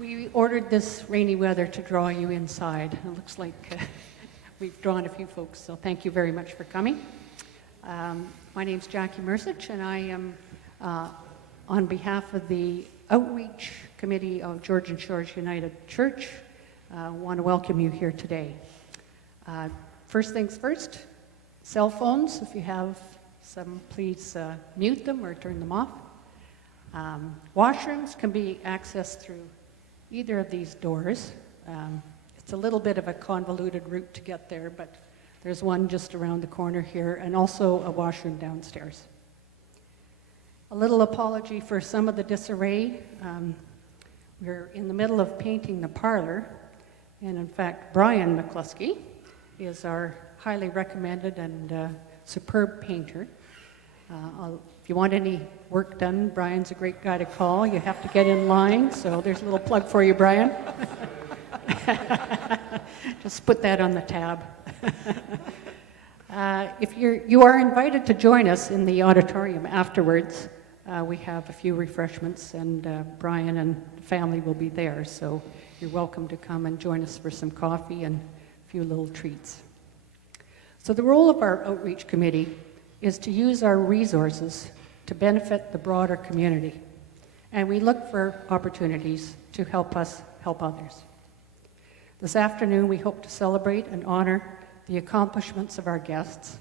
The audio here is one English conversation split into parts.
We ordered this rainy weather to draw you inside. It looks like we've drawn a few folks, so thank you very much for coming. My name's Jackie Mersich, and I am on behalf of the Outreach Committee of Georgian Shores United Church. Want to welcome you here today. First things first, cell phones, if you have some, please mute them or turn them off. Washrooms can be accessed through either of these doors. It's a little bit of a convoluted route to get there, but there's one just around the corner here, and also a washroom downstairs. A little apology for some of the disarray. We're in the middle of painting the parlor, and in fact, Brian McCluskie is our highly recommended and superb painter. If you want any work done, Brian's a great guy to call. You have to get in line, so there's a little plug for you, Brian. Just put that on the tab. If you are invited to join us in the auditorium afterwards. We have a few refreshments, and Brian and family will be there, so you're welcome to come and join us for some coffee and a few little treats. So the role of our outreach committee is to use our resources to benefit the broader community, and we look for opportunities to help us help others. This afternoon, we hope to celebrate and honor the accomplishments of our guests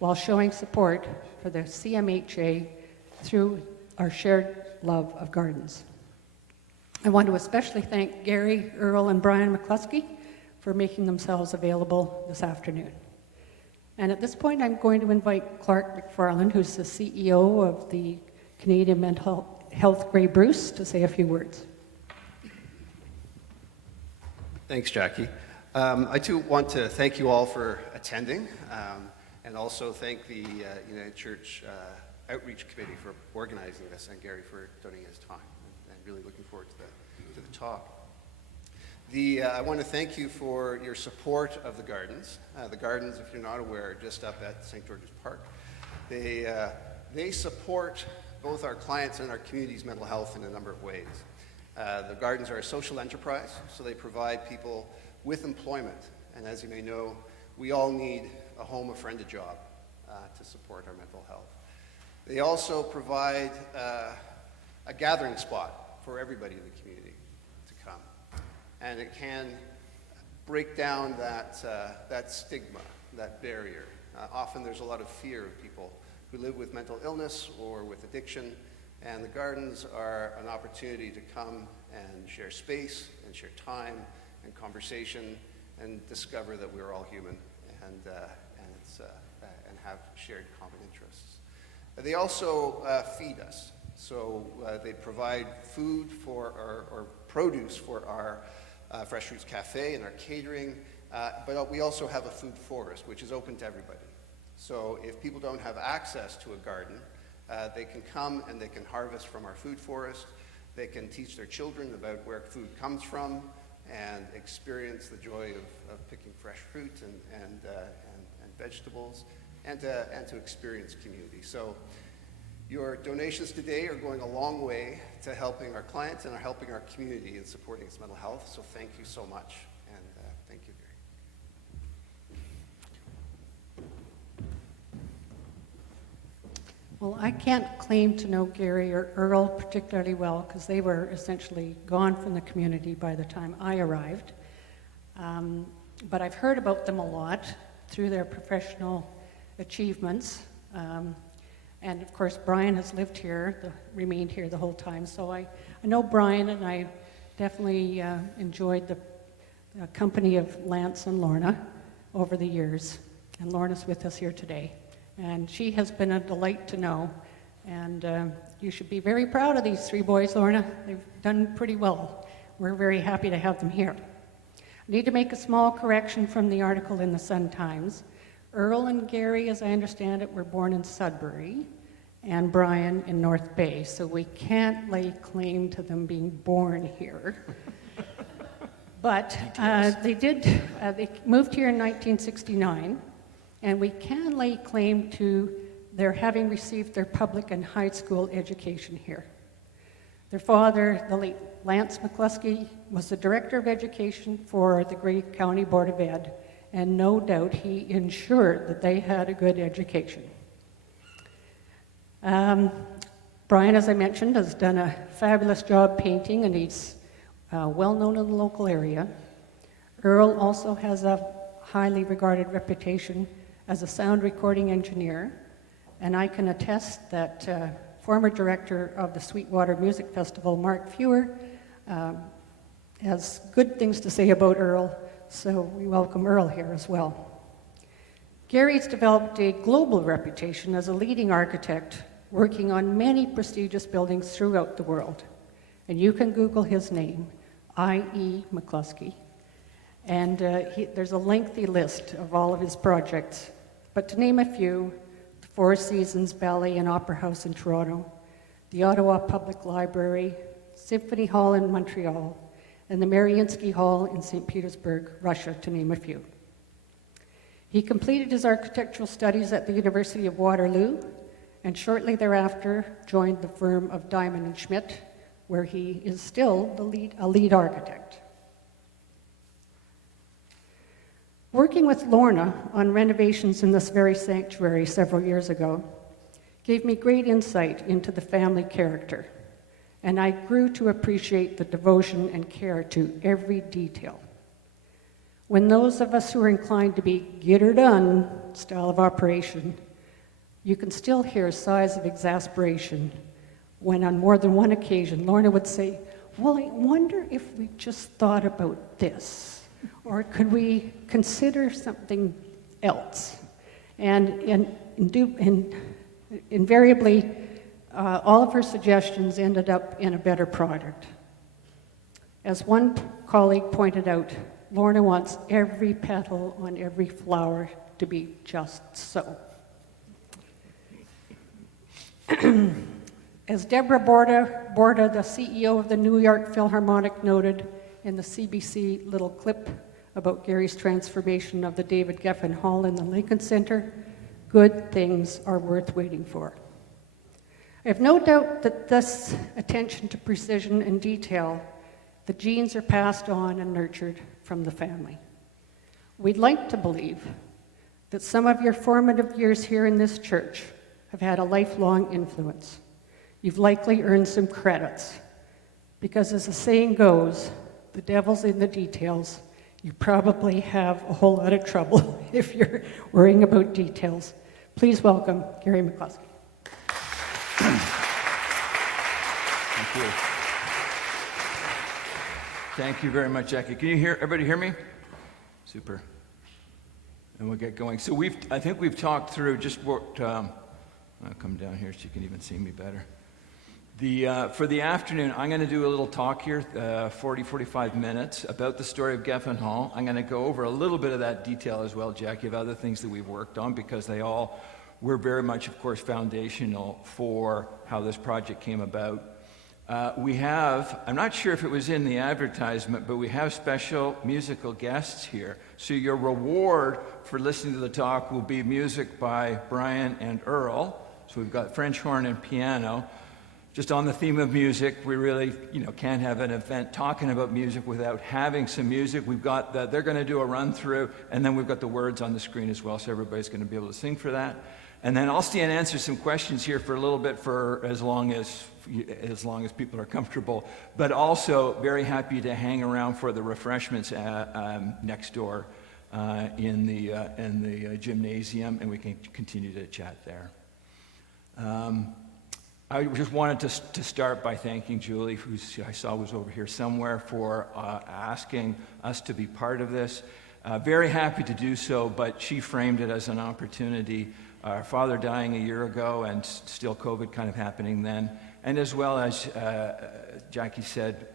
while showing support for the CMHA through our shared love of gardens. I want to especially thank Gary, Earl, and Brian McCluskie for making themselves available this afternoon. And at this point, I'm going to invite Clark McFarland, who's the CEO of the Canadian Mental Health Grey Bruce, to say a few words. Thanks, Jackie. I too want to thank you all for attending, and also thank the United Church Outreach Committee for organizing this, and Gary for donating his time, and really looking forward to the talk. I want to thank you for your support of the gardens. The gardens, if you're not aware, are just up at St. George's Park. They support both our clients and our community's mental health in a number of ways. The gardens are a social enterprise, so they provide people with employment. And as you may know, we all need a home, a friend, a job to support our mental health. They also provide a gathering spot for everybody in the community to come. And it can break down that stigma, that barrier. Often there's a lot of fear of people who live with mental illness or with addiction, and the gardens are an opportunity to come and share space and share time and conversation and discover that we're all human and have shared common interests. They also feed us. So they provide food or produce for our Fresh Fruits Cafe and our catering, but we also have a food forest, which is open to everybody. So if people don't have access to a garden, they can come and they can harvest from our food forest. They can teach their children about where food comes from and experience the joy of picking fresh fruit and vegetables, and to experience community. So your donations today are going a long way to helping our clients and are helping our community in supporting its mental health. So thank you so much, and thank you, Gary. Well, I can't claim to know Gary or Earl particularly well because they were essentially gone from the community by the time I arrived. But I've heard about them a lot through their professional achievements. And of course, Brian has lived here, remained here the whole time. So I know Brian, and I definitely enjoyed the company of Lance and Lorna over the years. And Lorna's with us here today. And she has been a delight to know. And you should be very proud of these three boys, Lorna. They've done pretty well. We're very happy to have them here. I need to make a small correction from the article in the Sun-Times. Earl and Gary, as I understand it, were born in Sudbury, and Brian in North Bay, so we can't lay claim to them being born here. But they moved here in 1969, and we can lay claim to their having received their public and high school education here. Their father, the late Lance McCluskie, was the Director of Education for the Grey County Board of Ed, and no doubt he ensured that they had a good education. Brian, as I mentioned, has done a fabulous job painting, and he's well known in the local area. Earl also has a highly regarded reputation as a sound recording engineer, and I can attest that former director of the Sweetwater Music Festival, Mark Fewer, has good things to say about Earl, so we welcome Earl here as well. Gary's developed a global reputation as a leading architect, working on many prestigious buildings throughout the world. And you can Google his name, I.E. McCluskie, and there's a lengthy list of all of his projects. But to name a few, the Four Seasons Ballet and Opera House in Toronto, the Ottawa Public Library, Symphony Hall in Montreal, and the Mariinsky Hall in St. Petersburg, Russia, to name a few. He completed his architectural studies at the University of Waterloo, and shortly thereafter joined the firm of Diamond and Schmidt, where he is still a lead architect. Working with Lorna on renovations in this very sanctuary several years ago gave me great insight into the family character, and I grew to appreciate the devotion and care to every detail. When those of us who are inclined to be get her done style of operation, you can still hear sighs of exasperation when on more than one occasion Lorna would say, well, I wonder if we just thought about this, or could we consider something else? And invariably, all of her suggestions ended up in a better product. As one colleague pointed out, Lorna wants every petal on every flower to be just so. As Deborah Borda, the CEO of the New York Philharmonic, noted in the CBC little clip about Gary's transformation of the David Geffen Hall in the Lincoln Center, good things are worth waiting for. I have no doubt that this attention to precision and detail, the genes are passed on and nurtured from the family. We'd like to believe that some of your formative years here in this church have had a lifelong influence. You've likely earned some credits, because as the saying goes, the devil's in the details. You probably have a whole lot of trouble if you're worrying about details. Please welcome Gary McCluskie. Thank you. Thank you very much, Jackie. Can you hear, everybody hear me? Super. And we'll get going. So I think we've talked through just what, I'll come down here so you can even see me better. For the afternoon, I'm going to do a little talk here, 45 minutes, about the story of Geffen Hall. I'm going to go over a little bit of that detail as well, Jackie, of other things that we've worked on, because they all were very much, of course, foundational for how this project came about. We have, I'm not sure if it was in the advertisement, but we have special musical guests here. So your reward for listening to the talk will be music by Brian and Earl. So we've got French horn and piano. Just on the theme of music, we really, can't have an event talking about music without having some music. We've got they're going to do a run through, and then we've got the words on the screen as well, so everybody's going to be able to sing for that. And then I'll stay and answer some questions here for a little bit, for as long as people are comfortable. But also very happy to hang around for the refreshments next door in the gymnasium, and we can continue to chat there. I just wanted to start by thanking Julie, who I saw was over here somewhere, for asking us to be part of this. Very happy to do so, but she framed it as an opportunity. Our father dying a year ago, and still COVID kind of happening then. And as well as Jackie said,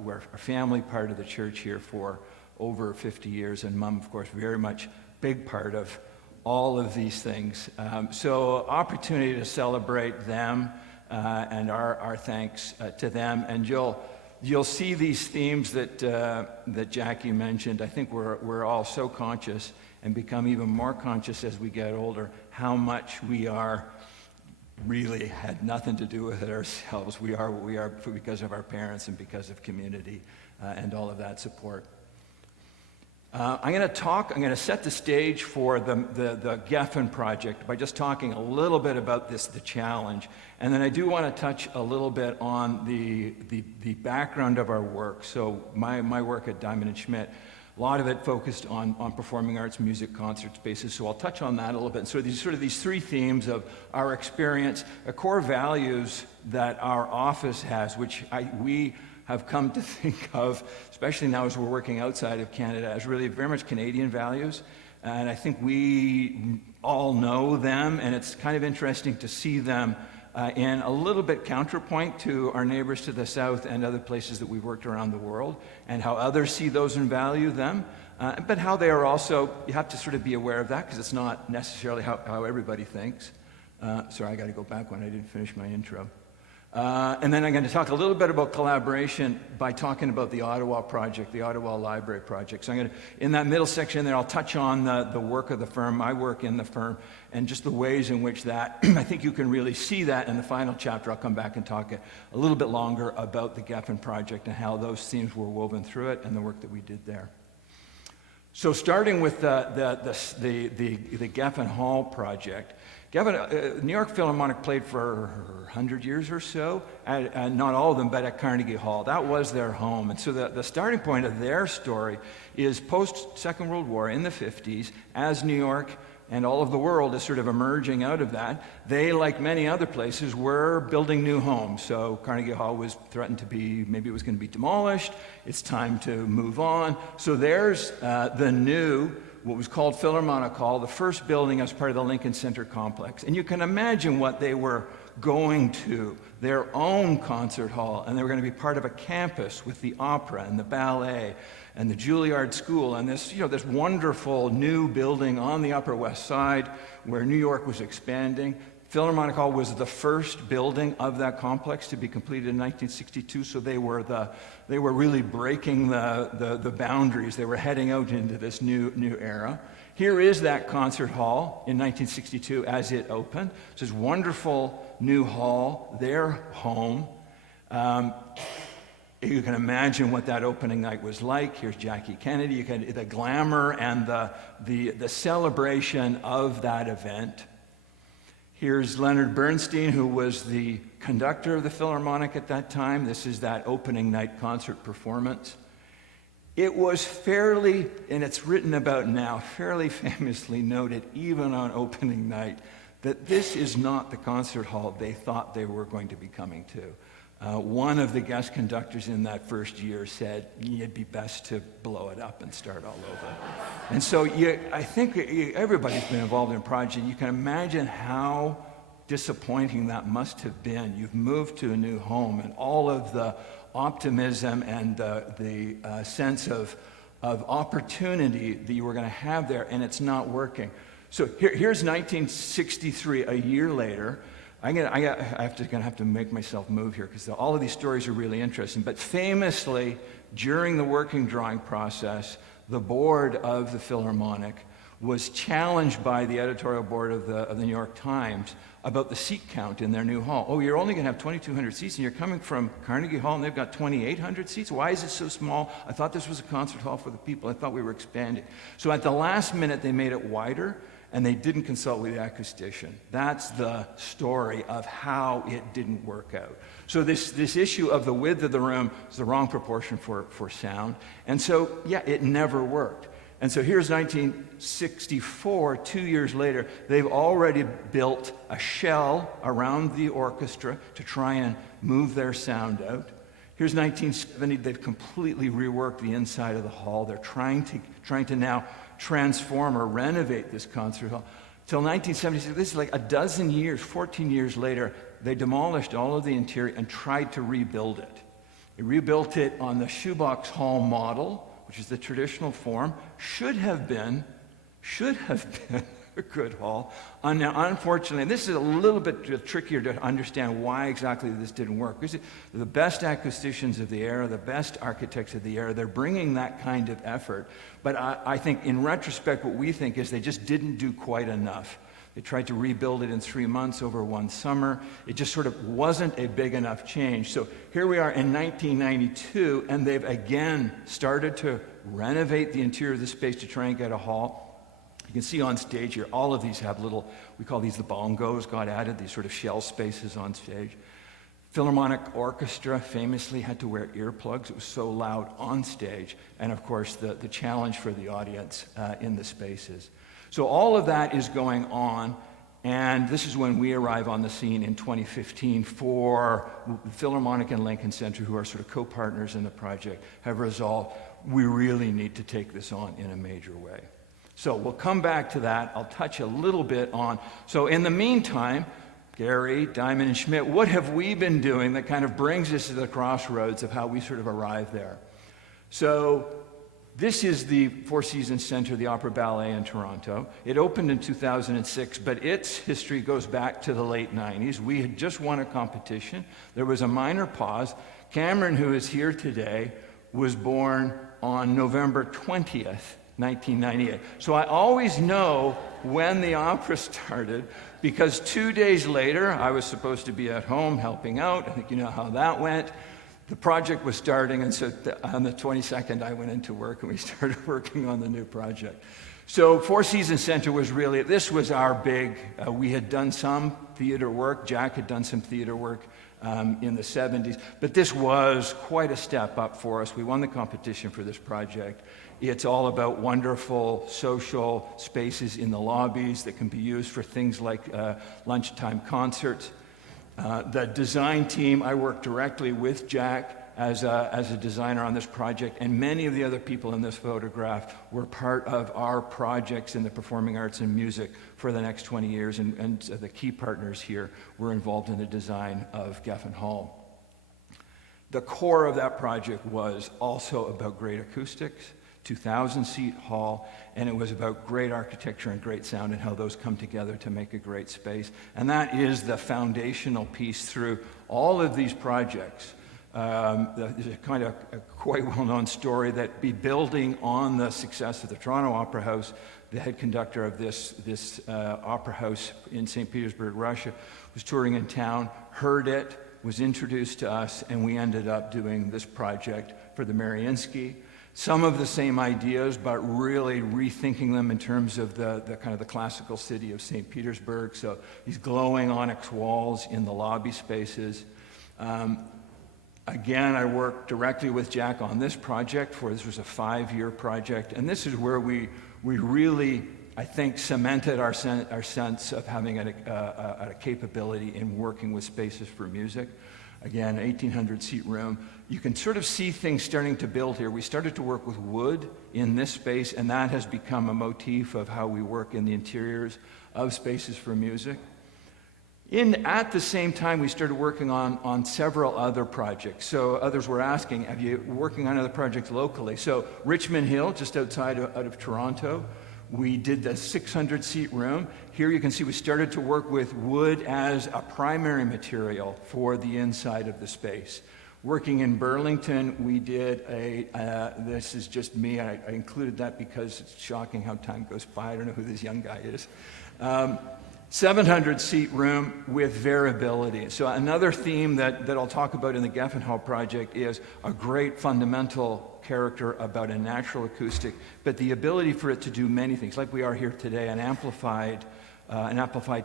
we're a family part of the church here for over 50 years, and Mom, of course, very much big part of all of these things. So opportunity to celebrate them, and our thanks to them. And you'll see these themes that Jackie mentioned. I think we're all so conscious, and become even more conscious as we get older, how much we are really had nothing to do with it ourselves. We are what we are because of our parents and because of community and all of that support. I'm going to set the stage for the Geffen project by just talking a little bit about the challenge. And then I do want to touch a little bit on the background of our work. So my work at Diamond & Schmidt, a lot of it focused on performing arts, music, concert spaces. So I'll touch on that a little bit. And so these three themes of our experience, core values that our office has, which we have come to think of, especially now as we're working outside of Canada, as really very much Canadian values. And I think we all know them, and it's kind of interesting to see them in a little bit counterpoint to our neighbors to the south and other places that we've worked around the world, and how others see those and value them, but how they are also, you have to sort of be aware of that, because it's not necessarily how everybody thinks. Sorry, I got to go back when I didn't finish my intro. And then I'm going to talk a little bit about collaboration by talking about the Ottawa project, the Ottawa Library project. So I'm going to, in that middle section there, I'll touch on the work of the firm, my work in the firm, and just the ways in which that, I think you can really see that in the final chapter. I'll come back and talk a little bit longer about the Geffen project and how those themes were woven through it and the work that we did there. So starting with the Geffen Hall project, New York Philharmonic played for 100 years or so, not all of them, but at Carnegie Hall. That was their home. And so the starting point of their story is post-Second World War in the 50s, as New York and all of the world is sort of emerging out of that. They, like many other places, were building new homes. So Carnegie Hall was threatened to be, maybe it was going to be demolished. It's time to move on. So there's the new, what was called Philharmonic Hall, the first building as part of the Lincoln Center complex. And you can imagine what they were going to, their own concert hall, and they were going to be part of a campus with the opera and the ballet and the Juilliard School and this wonderful new building on the Upper West Side where New York was expanding. Philharmonic Hall was the first building of that complex to be completed in 1962, so they were really breaking the boundaries. They were heading out into this new era. Here is that concert hall in 1962 as it opened. It's this wonderful new hall, their home. You can imagine what that opening night was like. Here's Jackie Kennedy. The glamour and the celebration of that event. Here's Leonard Bernstein, who was the conductor of the Philharmonic at that time. This is that opening night concert performance. It was fairly, and it's written about now, fairly famously noted, even on opening night, that this is not the concert hall they thought they were going to be coming to. One of the guest conductors in that first year said, it'd be best to blow it up and start all over. And so I think everybody's been involved in a project. You can imagine how disappointing that must have been. You've moved to a new home, and all of the optimism and the sense of opportunity that you were going to have there, and it's not working. So here's 1963, a year later. I'm going to have to make myself move here because all of these stories are really interesting. But famously, during the working drawing process, the board of the Philharmonic was challenged by the editorial board of the New York Times about the seat count in their new hall. Oh, you're only going to have 2,200 seats, and you're coming from Carnegie Hall, and they've got 2,800 seats? Why is it so small? I thought this was a concert hall for the people. I thought we were expanding. So at the last minute, they made it wider, and they didn't consult with the acoustician. That's the story of how it didn't work out. So this issue of the width of the room is the wrong proportion for sound. And so, yeah, it never worked. And so here's 1964, 2 years later, they've already built a shell around the orchestra to try and move their sound out. Here's 1970, they've completely reworked the inside of the hall. They're trying to now transform or renovate this concert hall. Till 1976, this is like a dozen years, 14 years later, they demolished all of the interior and tried to rebuild it. They rebuilt it on the shoebox hall model, which is the traditional form. Should have been a good hall. Now, unfortunately, and this is a little bit trickier to understand why exactly this didn't work. Because the best acousticians of the era, the best architects of the era, they're bringing that kind of effort. But I think in retrospect, what we think is they just didn't do quite enough. They tried to rebuild it in 3 months over one summer. It just sort of wasn't a big enough change. So here we are in 1992, and they've again started to renovate the interior of the space to try and get a hall. You can see on stage here, all of these have little, we call these the bongos, got added, these sort of shell spaces on stage. Philharmonic Orchestra famously had to wear earplugs. It was so loud on stage. And of course, the challenge for the audience in the spaces. So all of that is going on. And this is when we arrive on the scene in 2015 for Philharmonic and Lincoln Center, who are sort of co-partners in the project, have resolved we really need to take this on in a major way. So we'll come back to that. I'll touch a little bit on, so in the meantime, Gary, Diamond, and Schmidt, what have we been doing that kind of brings us to the crossroads of how we sort of arrived there? So this is the Four Seasons Center, the Opera Ballet in Toronto. It opened in 2006, but its history goes back to the late 90s. We had just won a competition. There was a minor pause. Cameron, who is here today, was born on November 20th, 1998. So I always know when the opera started, because 2 days later, I was supposed to be at home helping out. I think you know how that went. The project was starting, and so on the 22nd, I went into work, and we started working on the new project. So Four Seasons Center was really, this was our big, we had done some theater work. Jack had done some theater work in the 70s, but this was quite a step up for us. We won the competition for this project. It's all about wonderful social spaces in the lobbies that can be used for things like lunchtime concerts. The design team, I worked directly with Jack as a designer on this project, and many of the other people in this photograph were part of our projects in the performing arts and music for the next 20 years, and the key partners here were involved in the design of Geffen Hall. The core of that project was also about great acoustics, 2,000-seat hall, and it was about great architecture and great sound and how those come together to make a great space. And that is the foundational piece through all of these projects. There's a kind of a quite well-known story that building on the success of the Toronto Opera House, the head conductor of this opera house in St. Petersburg, Russia, was touring in town, heard it, was introduced to us, and we ended up doing this project for the Mariinsky. Some of the same ideas, but really rethinking them in terms of the kind of the classical city of St. Petersburg. So these glowing onyx walls in the lobby spaces. Again, I worked directly with Jack on this project. This was a 5-year project, and this is where we really, I think, cemented our sense of having a capability in working with spaces for music. Again, 1,800-seat room. You can sort of see things starting to build here. We started to work with wood in this space, and that has become a motif of how we work in the interiors of spaces for music. At the same time, we started working on several other projects. So others were asking, have you working on other projects locally? So Richmond Hill, just outside out of Toronto, we did the 600-seat room. Here you can see we started to work with wood as a primary material for the inside of the space. Working in Burlington, we did this is just me, I included that because it's shocking how time goes by. I don't know who this young guy is. 700-seat room with variability. So another theme that I'll talk about in the Geffen Hall project is a great fundamental character about a natural acoustic, but the ability for it to do many things, like we are here today, an amplified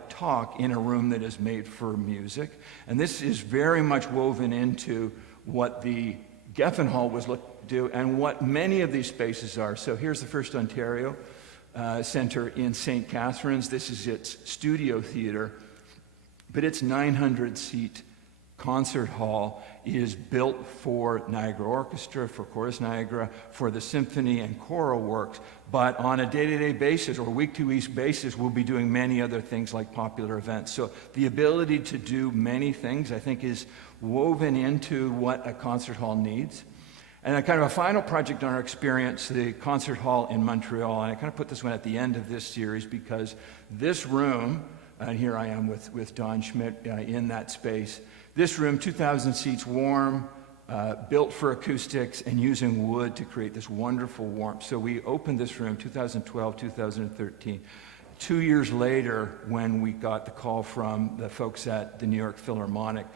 talk in a room that is made for music. And this is very much woven into what the Geffen Hall was looking to do and what many of these spaces are. So here's the First Ontario Center in St. Catharines. This is its studio theater, but its 900-seat concert hall is built for Niagara Orchestra, for Chorus Niagara, for the symphony and choral works, but on a day-to-day basis or week-to-week basis, we'll be doing many other things like popular events. So the ability to do many things, I think, is woven into what a concert hall needs. And a kind of a final project on our experience, the concert hall in Montreal, and I kind of put this one at the end of this series because this room, and here I am with Don Schmidt in that space, this room, 2,000 seats, warm, built for acoustics and using wood to create this wonderful warmth. So we opened this room 2012, 2013. 2 years later, when we got the call from the folks at the New York Philharmonic,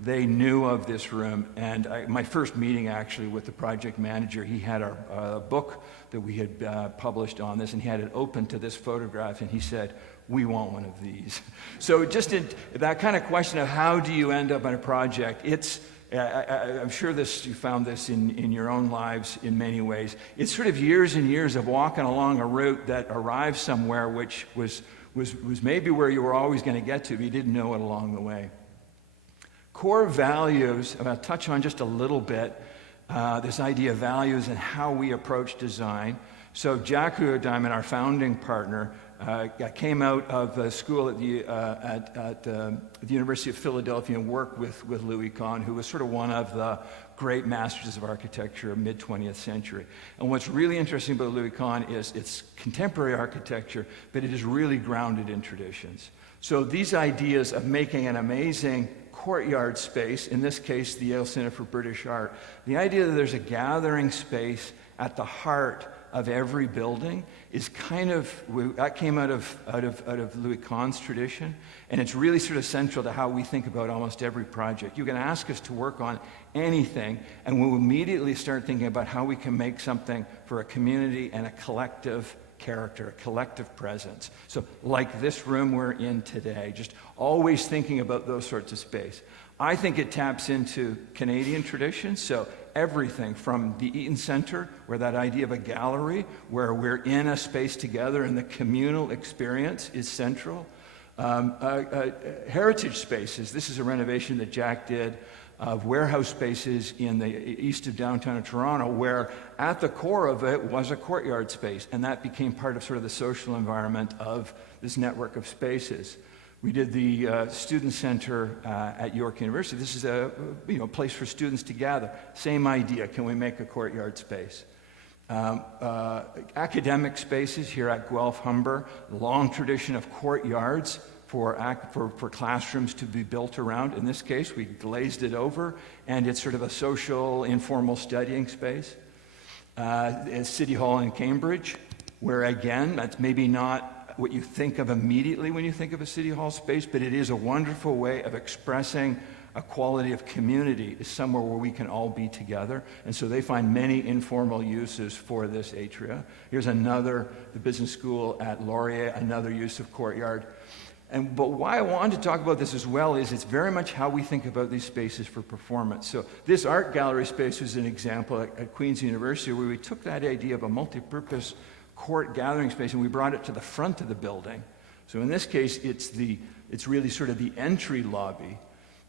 they knew of this room, and my first meeting actually with the project manager, he had a book that we had published on this, and he had it open to this photograph, and he said, "We want one of these." So just that kind of question of how do you end up on a project, I'm sure you found this in your own lives in many ways. It's sort of years and years of walking along a route that arrives somewhere which was maybe where you were always going to get to, but you didn't know it along the way. Core values, I'm going to touch on just a little bit, this idea of values and how we approach design. So Jack Diamond, our founding partner, came out of the school at the University of Philadelphia and worked with Louis Kahn, who was sort of one of the great masters of architecture of mid-20th century. And what's really interesting about Louis Kahn is it's contemporary architecture, but it is really grounded in traditions. So these ideas of making an amazing courtyard space, in this case the Yale Center for British Art, the idea that there's a gathering space at the heart of every building is that came out of Louis Kahn's tradition, and it's really sort of central to how we think about almost every project. You can ask us to work on anything, and we'll immediately start thinking about how we can make something for a community and a collective character, a collective presence. So like this room we're in today, just always thinking about those sorts of space. I think it taps into Canadian tradition, so everything from the Eaton Centre, where that idea of a gallery, where we're in a space together and the communal experience is central. Heritage spaces, this is a renovation that Jack did of warehouse spaces in the east of downtown Toronto, where at the core of it was a courtyard space, and that became part of sort of the social environment of this network of spaces. We did the student center at York University. This is a place for students to gather. Same idea, can we make a courtyard space? Academic spaces here at Guelph Humber, long tradition of courtyards for classrooms to be built around. In this case, we glazed it over, and it's sort of a social, informal studying space. City Hall in Cambridge, where again, that's maybe not what you think of immediately when you think of a City Hall space, but it is a wonderful way of expressing a quality of community, is somewhere where we can all be together. And so they find many informal uses for this atria. Here's another, the business school at Laurier, another use of courtyard. But why I wanted to talk about this as well is it's very much how we think about these spaces for performance. So this art gallery space was an example at Queen's University where we took that idea of a multi-purpose court gathering space and we brought it to the front of the building. So in this case, it's really sort of the entry lobby.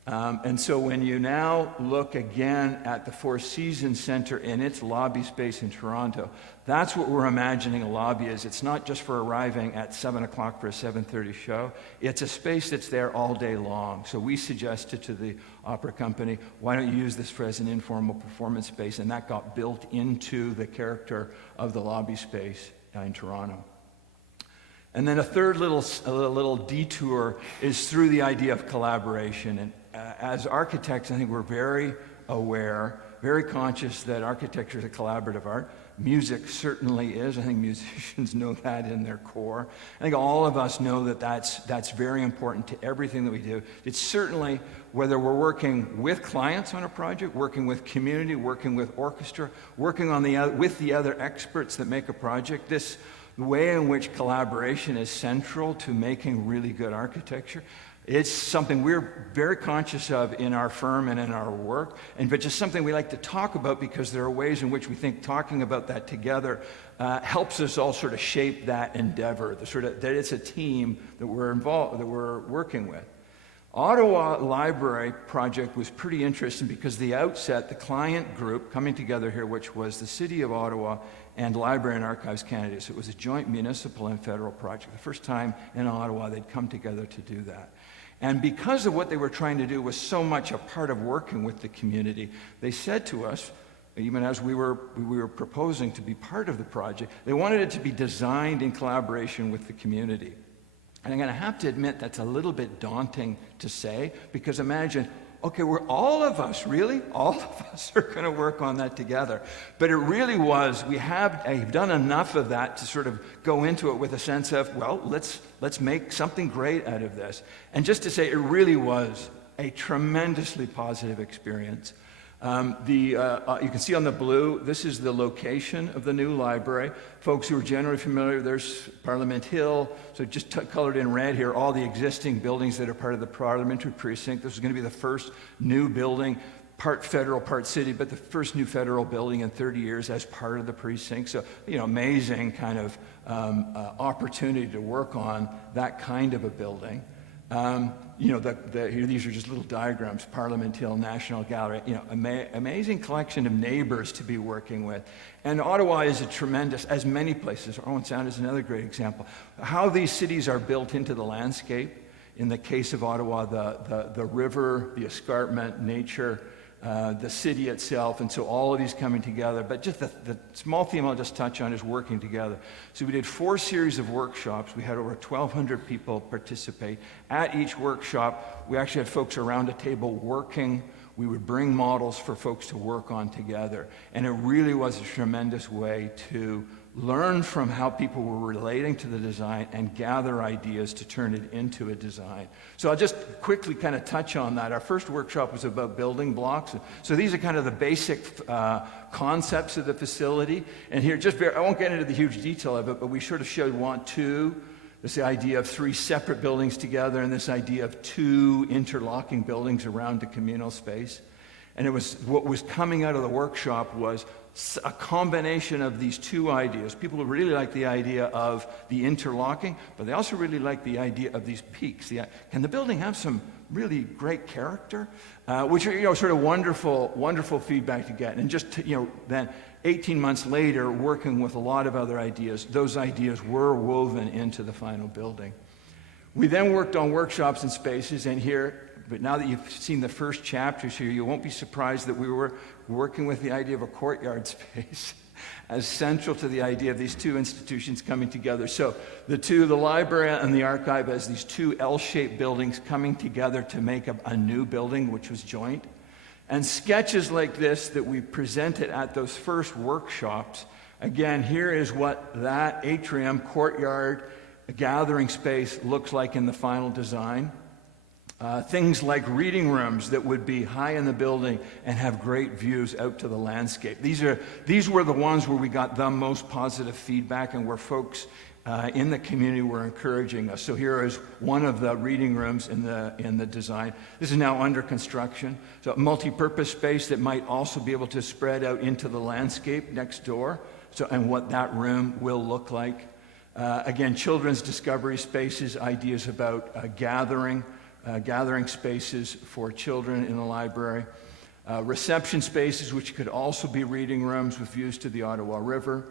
And so when you now look again at the Four Seasons Center in its lobby space in Toronto, that's what we're imagining a lobby is. It's not just for arriving at 7 o'clock for a 7:30 show. It's a space that's there all day long. So we suggested to the opera company, why don't you use this as an informal performance space? And that got built into the character of the lobby space in Toronto. And then a third little detour is through the idea of collaboration. And as architects, I think we're very aware, very conscious that architecture is a collaborative art. Music certainly is. I think musicians know that in their core. I think all of us know that that's very important to everything that we do. It's certainly, whether we're working with clients on a project, working with community, working with orchestra, working on with the other experts that make a project, the way in which collaboration is central to making really good architecture. It's something we're very conscious of in our firm and in our work, but just something we like to talk about because there are ways in which we think talking about that together helps us all sort of shape that endeavor, that it's a team that we're involved, that we're working with. Ottawa Library project was pretty interesting because the outset, the client group coming together here, which was the City of Ottawa and Library and Archives Canada. So it was a joint municipal and federal project. The first time in Ottawa they'd come together to do that. And because of what they were trying to do was so much a part of working with the community, they said to us, even as we were proposing to be part of the project, they wanted it to be designed in collaboration with the community. And I'm going to have to admit that's a little bit daunting to say, because imagine okay, we're all of us, really? All of us are going to work on that together. But it really was, I've done enough of that to sort of go into it with a sense of, well, let's make something great out of this. And just to say, it really was a tremendously positive experience. You can see on the blue, this is the location of the new library. Folks who are generally familiar, there's Parliament Hill, so just colored in red here, all the existing buildings that are part of the parliamentary precinct. This is going to be the first new building, part federal, part city, but the first new federal building in 30 years as part of the precinct. So, amazing kind of opportunity to work on that kind of a building. Here, these are just little diagrams, Parliament Hill, National Gallery, amazing collection of neighbors to be working with. And Ottawa is a tremendous, as many places, Owen Sound is another great example, how these cities are built into the landscape. In the case of Ottawa, the river, the escarpment, nature, the city itself, and so all of these coming together. But just the small theme I'll just touch on is working together. So we did 4 series of workshops. We had over 1,200 people participate. At each workshop, we actually had folks around a table working. We would bring models for folks to work on together. And it really was a tremendous way to learn from how people were relating to the design and gather ideas to turn it into a design. So I'll just quickly kind of touch on that. Our first workshop was about building blocks. So these are kind of the basic concepts of the facility. And here, I won't get into the huge detail of it, but we sort of showed 1, 2, this idea of 3 separate buildings together and this idea of 2 interlocking buildings around a communal space. And what was coming out of the workshop was a combination of these 2 ideas. People really like the idea of the interlocking, but they also really like the idea of these peaks. Can the building have some really great character? Which are, sort of wonderful feedback to get. And just, then 18 months later, working with a lot of other ideas, those ideas were woven into the final building. We then worked on workshops and spaces, and here, but now that you've seen the first chapters here, you won't be surprised that we were working with the idea of a courtyard space as central to the idea of these 2 institutions coming together. So the library and the archive as these 2 L-shaped buildings coming together to make a new building, which was joint. And sketches like this that we presented at those first workshops, again, here is what that atrium, courtyard, gathering space looks like in the final design. Things like reading rooms that would be high in the building and have great views out to the landscape. These were the ones where we got the most positive feedback and where folks in the community were encouraging us. So here is one of the reading rooms in the design. This is now under construction. So a multi-purpose space that might also be able to spread out into the landscape next door. And what that room will look like. Again, children's discovery spaces, ideas about gathering spaces for children in the library, reception spaces, which could also be reading rooms with views to the Ottawa River.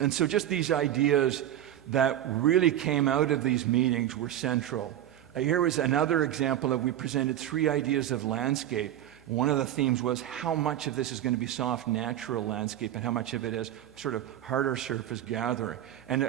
And so just these ideas that really came out of these meetings were central. Here was another example of we presented 3 ideas of landscape. One of the themes was how much of this is going to be soft, natural landscape and how much of it is sort of harder surface gathering. And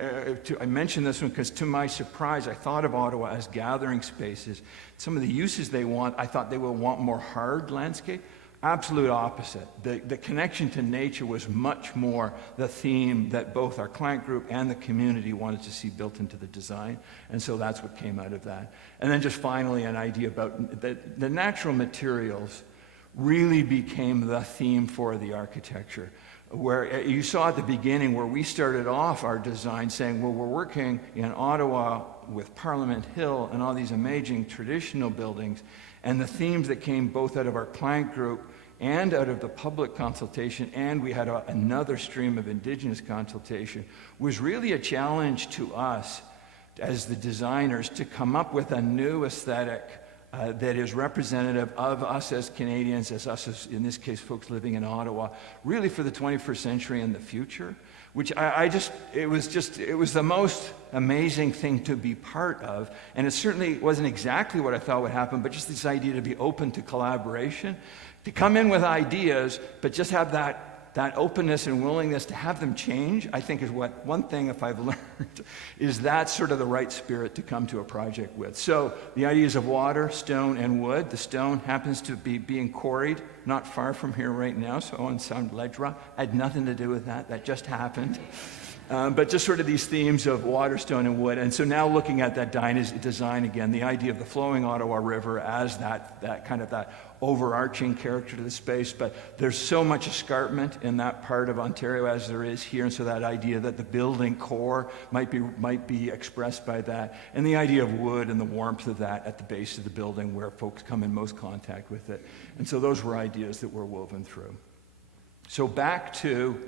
I mention this one because to my surprise, I thought of Ottawa as gathering spaces. Some of the uses they want, I thought they would want more hard landscape. Absolute opposite. The connection to nature was much more the theme that both our client group and the community wanted to see built into the design. And so that's what came out of that. And then just finally an idea about the natural materials really became the theme for the architecture. Where you saw at the beginning where we started off our design saying, well, we're working in Ottawa with Parliament Hill and all these amazing traditional buildings, and the themes that came both out of our client group and out of the public consultation, and we had another stream of Indigenous consultation, was really a challenge to us as the designers to come up with a new aesthetic that is representative of us as Canadians, as us as, in this case, folks living in Ottawa, really for the 21st century and the future, which it was the most amazing thing to be part of. And it certainly wasn't exactly what I thought would happen, but just this idea to be open to collaboration, to come in with ideas, but just have that that openness and willingness to have them change, I think is what, one thing if I've learned, is that's sort of the right spirit to come to a project with. So the ideas of water, stone, and wood. The stone happens to be being quarried not far from here right now, so Owen Sound Ledra had nothing to do with that. That just happened. But just sort of these themes of water, stone, and wood. And so now looking at that design again, the idea of the flowing Ottawa River as that kind of that overarching character to the space. But there's so much escarpment in that part of Ontario as there is here. And so that idea that the building core might be expressed by that. And the idea of wood and the warmth of that at the base of the building where folks come in most contact with it. And so those were ideas that were woven through. So back to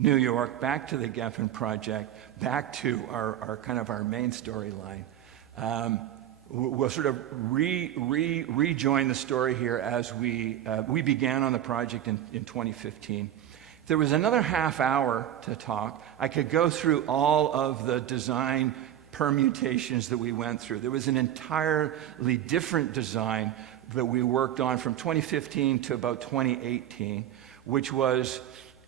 New York, back to the Geffen project, back to our kind of our main storyline. We'll sort of rejoin the story here as we began on the project in 2015. If there was another half hour to talk, I could go through all of the design permutations that we went through. There was an entirely different design that we worked on from 2015 to about 2018, which was,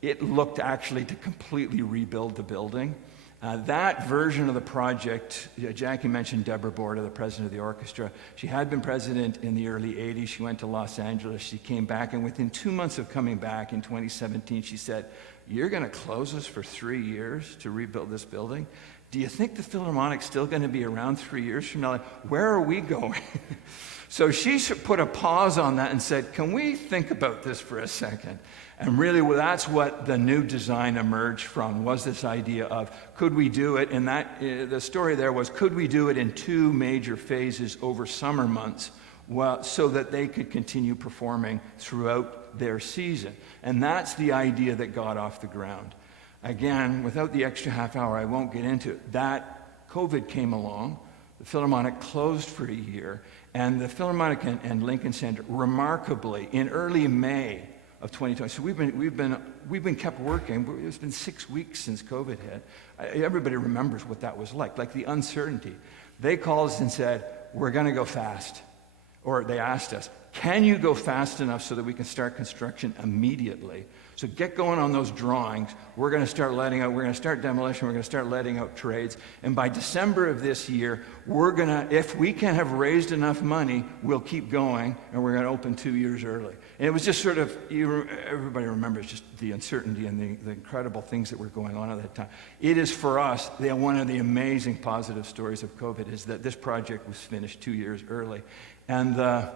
it looked actually to completely rebuild the building. That version of the project, Jackie mentioned Deborah Borda, the president of the orchestra. She had been president in the early 80s. She went to Los Angeles. She came back, and within 2 months of coming back in 2017, she said, "You're going to close us for 3 years to rebuild this building? Do you think the Philharmonic's still going to be around 3 years from now? Like, where are we going?" So she put a pause on that and said, "Can we think about this for a second?" And really, well, that's what the new design emerged from, was this idea of, could we do it? And that the story there was, could we do it in 2 major phases over summer months, well, so that they could continue performing throughout their season? And that's the idea that got off the ground. Again, without the extra half hour, I won't get into it. That COVID came along. The Philharmonic closed for a year, and the Philharmonic and Lincoln Center, remarkably, in early May of 2020. So we've been kept working. It's been 6 weeks since COVID hit. Everybody remembers what that was like the uncertainty. They called us and said, "We're going to go fast." Or they asked us, "Can you go fast enough so that we can start construction immediately? So get going on those drawings. We're going to start demolition, we're going to start letting out trades. And by December of this year, if we can have raised enough money, we'll keep going, and we're going to open 2 years early." And it was just sort of, everybody remembers just the uncertainty and the incredible things that were going on at that time. It is for us, one of the amazing positive stories of COVID is that this project was finished 2 years early. And the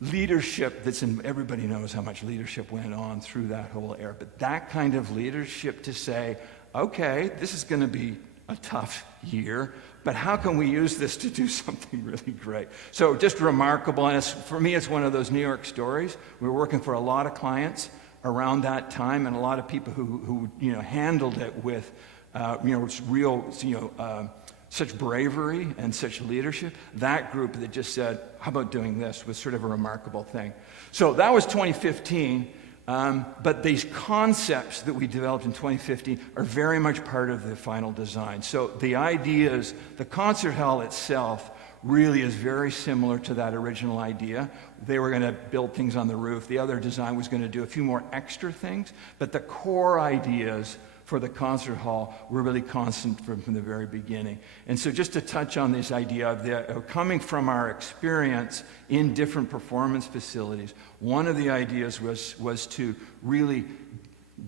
leadership everybody knows how much leadership went on through that whole era, but that kind of leadership to say, okay, this is going to be a tough year, but how can we use this to do something really great? So just remarkable, and for me, it's one of those New York stories. We were working for a lot of clients around that time, and a lot of people who handled it with such bravery and such leadership. That group that just said, "How about doing this?" was sort of a remarkable thing. So that was 2015, but these concepts that we developed in 2015 are very much part of the final design. So the ideas, the concert hall itself really is very similar to that original idea. They were going to build things on the roof. The other design was going to do a few more extra things, but the core ideas for the concert hall were really constant from the very beginning. And so just to touch on this idea of coming from our experience in different performance facilities, one of the ideas was to really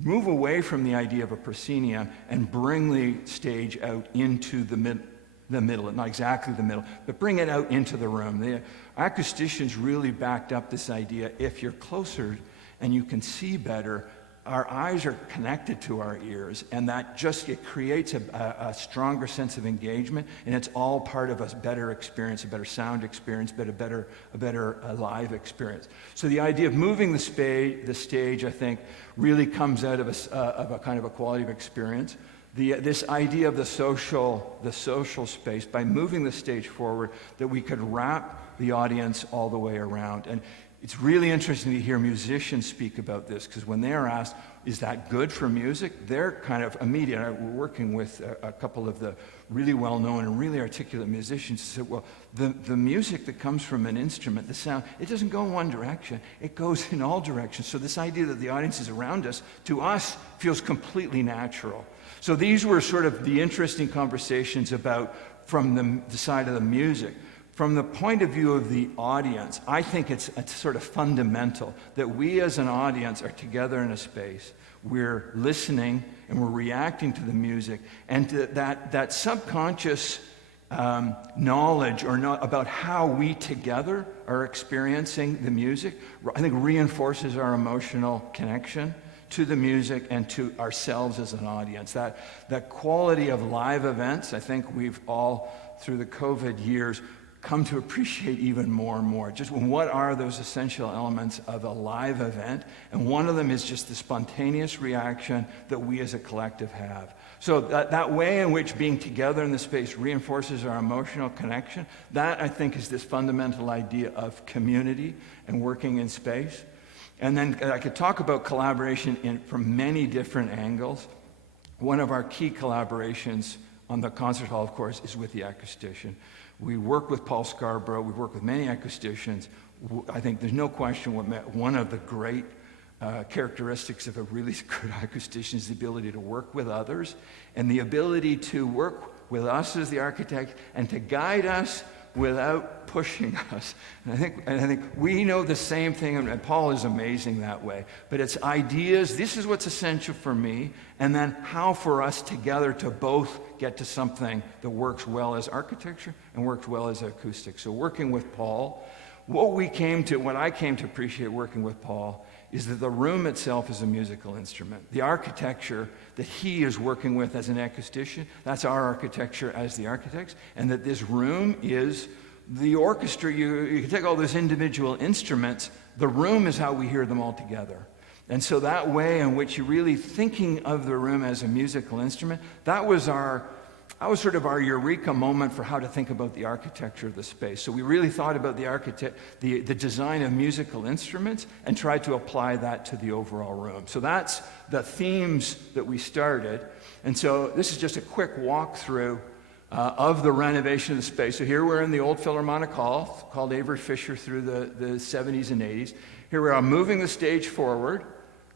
move away from the idea of a proscenium and bring the stage out into the middle, not exactly the middle, but bring it out into the room. The acousticians really backed up this idea. If you're closer and you can see better, our eyes are connected to our ears, and that it creates a stronger sense of engagement, and it's all part of a better experience, a better sound experience, but a better live experience. So the idea of moving the stage, I think, really comes out of a kind of a quality of experience. This idea of the social space, by moving the stage forward, that we could wrap the audience all the way around. And it's really interesting to hear musicians speak about this, because when they're asked, is that good for music? They're kind of immediate. We're working with a couple of the really well-known and really articulate musicians who said, well, the music that comes from an instrument, the sound, it doesn't go in one direction. It goes in all directions. So this idea that the audience is around us, to us, feels completely natural. So these were sort of the interesting conversations about from the side of the music. From the point of view of the audience, I think it's sort of fundamental that we as an audience are together in a space. We're listening and we're reacting to the music, and that subconscious knowledge about how we together are experiencing the music, I think reinforces our emotional connection to the music and to ourselves as an audience. That quality of live events, I think we've all, through the COVID years, come to appreciate even more and more. Just what are those essential elements of a live event? And one of them is just the spontaneous reaction that we as a collective have. So that way in which being together in the space reinforces our emotional connection, that I think is this fundamental idea of community and working in space. And then I could talk about collaboration from many different angles. One of our key collaborations on the concert hall, of course, is with the acoustician. We work with Paul Scarborough. We work with many acousticians. I think there's no question one of the great characteristics of a really good acoustician is the ability to work with others and the ability to work with us as the architect and to guide us without pushing us. And I think we know the same thing, and Paul is amazing that way. But it's ideas, this is what's essential for me, and then how for us together to both get to something that works well as architecture and works well as acoustics. So working with Paul, what I came to appreciate working with Paul is that the room itself is a musical instrument. The architecture that he is working with as an acoustician, that's our architecture as the architects, and that this room is the orchestra. You can take all those individual instruments, the room is how we hear them all together. And so that way in which you're really thinking of the room as a musical instrument, that was sort of our eureka moment for how to think about the architecture of the space. So we really thought about the design of musical instruments and tried to apply that to the overall room. So that's the themes that we started. And so this is just a quick walkthrough of the renovation of the space. So here we're in the old Philharmonic Hall, called Avery Fisher through the 70s and 80s. Here we are moving the stage forward,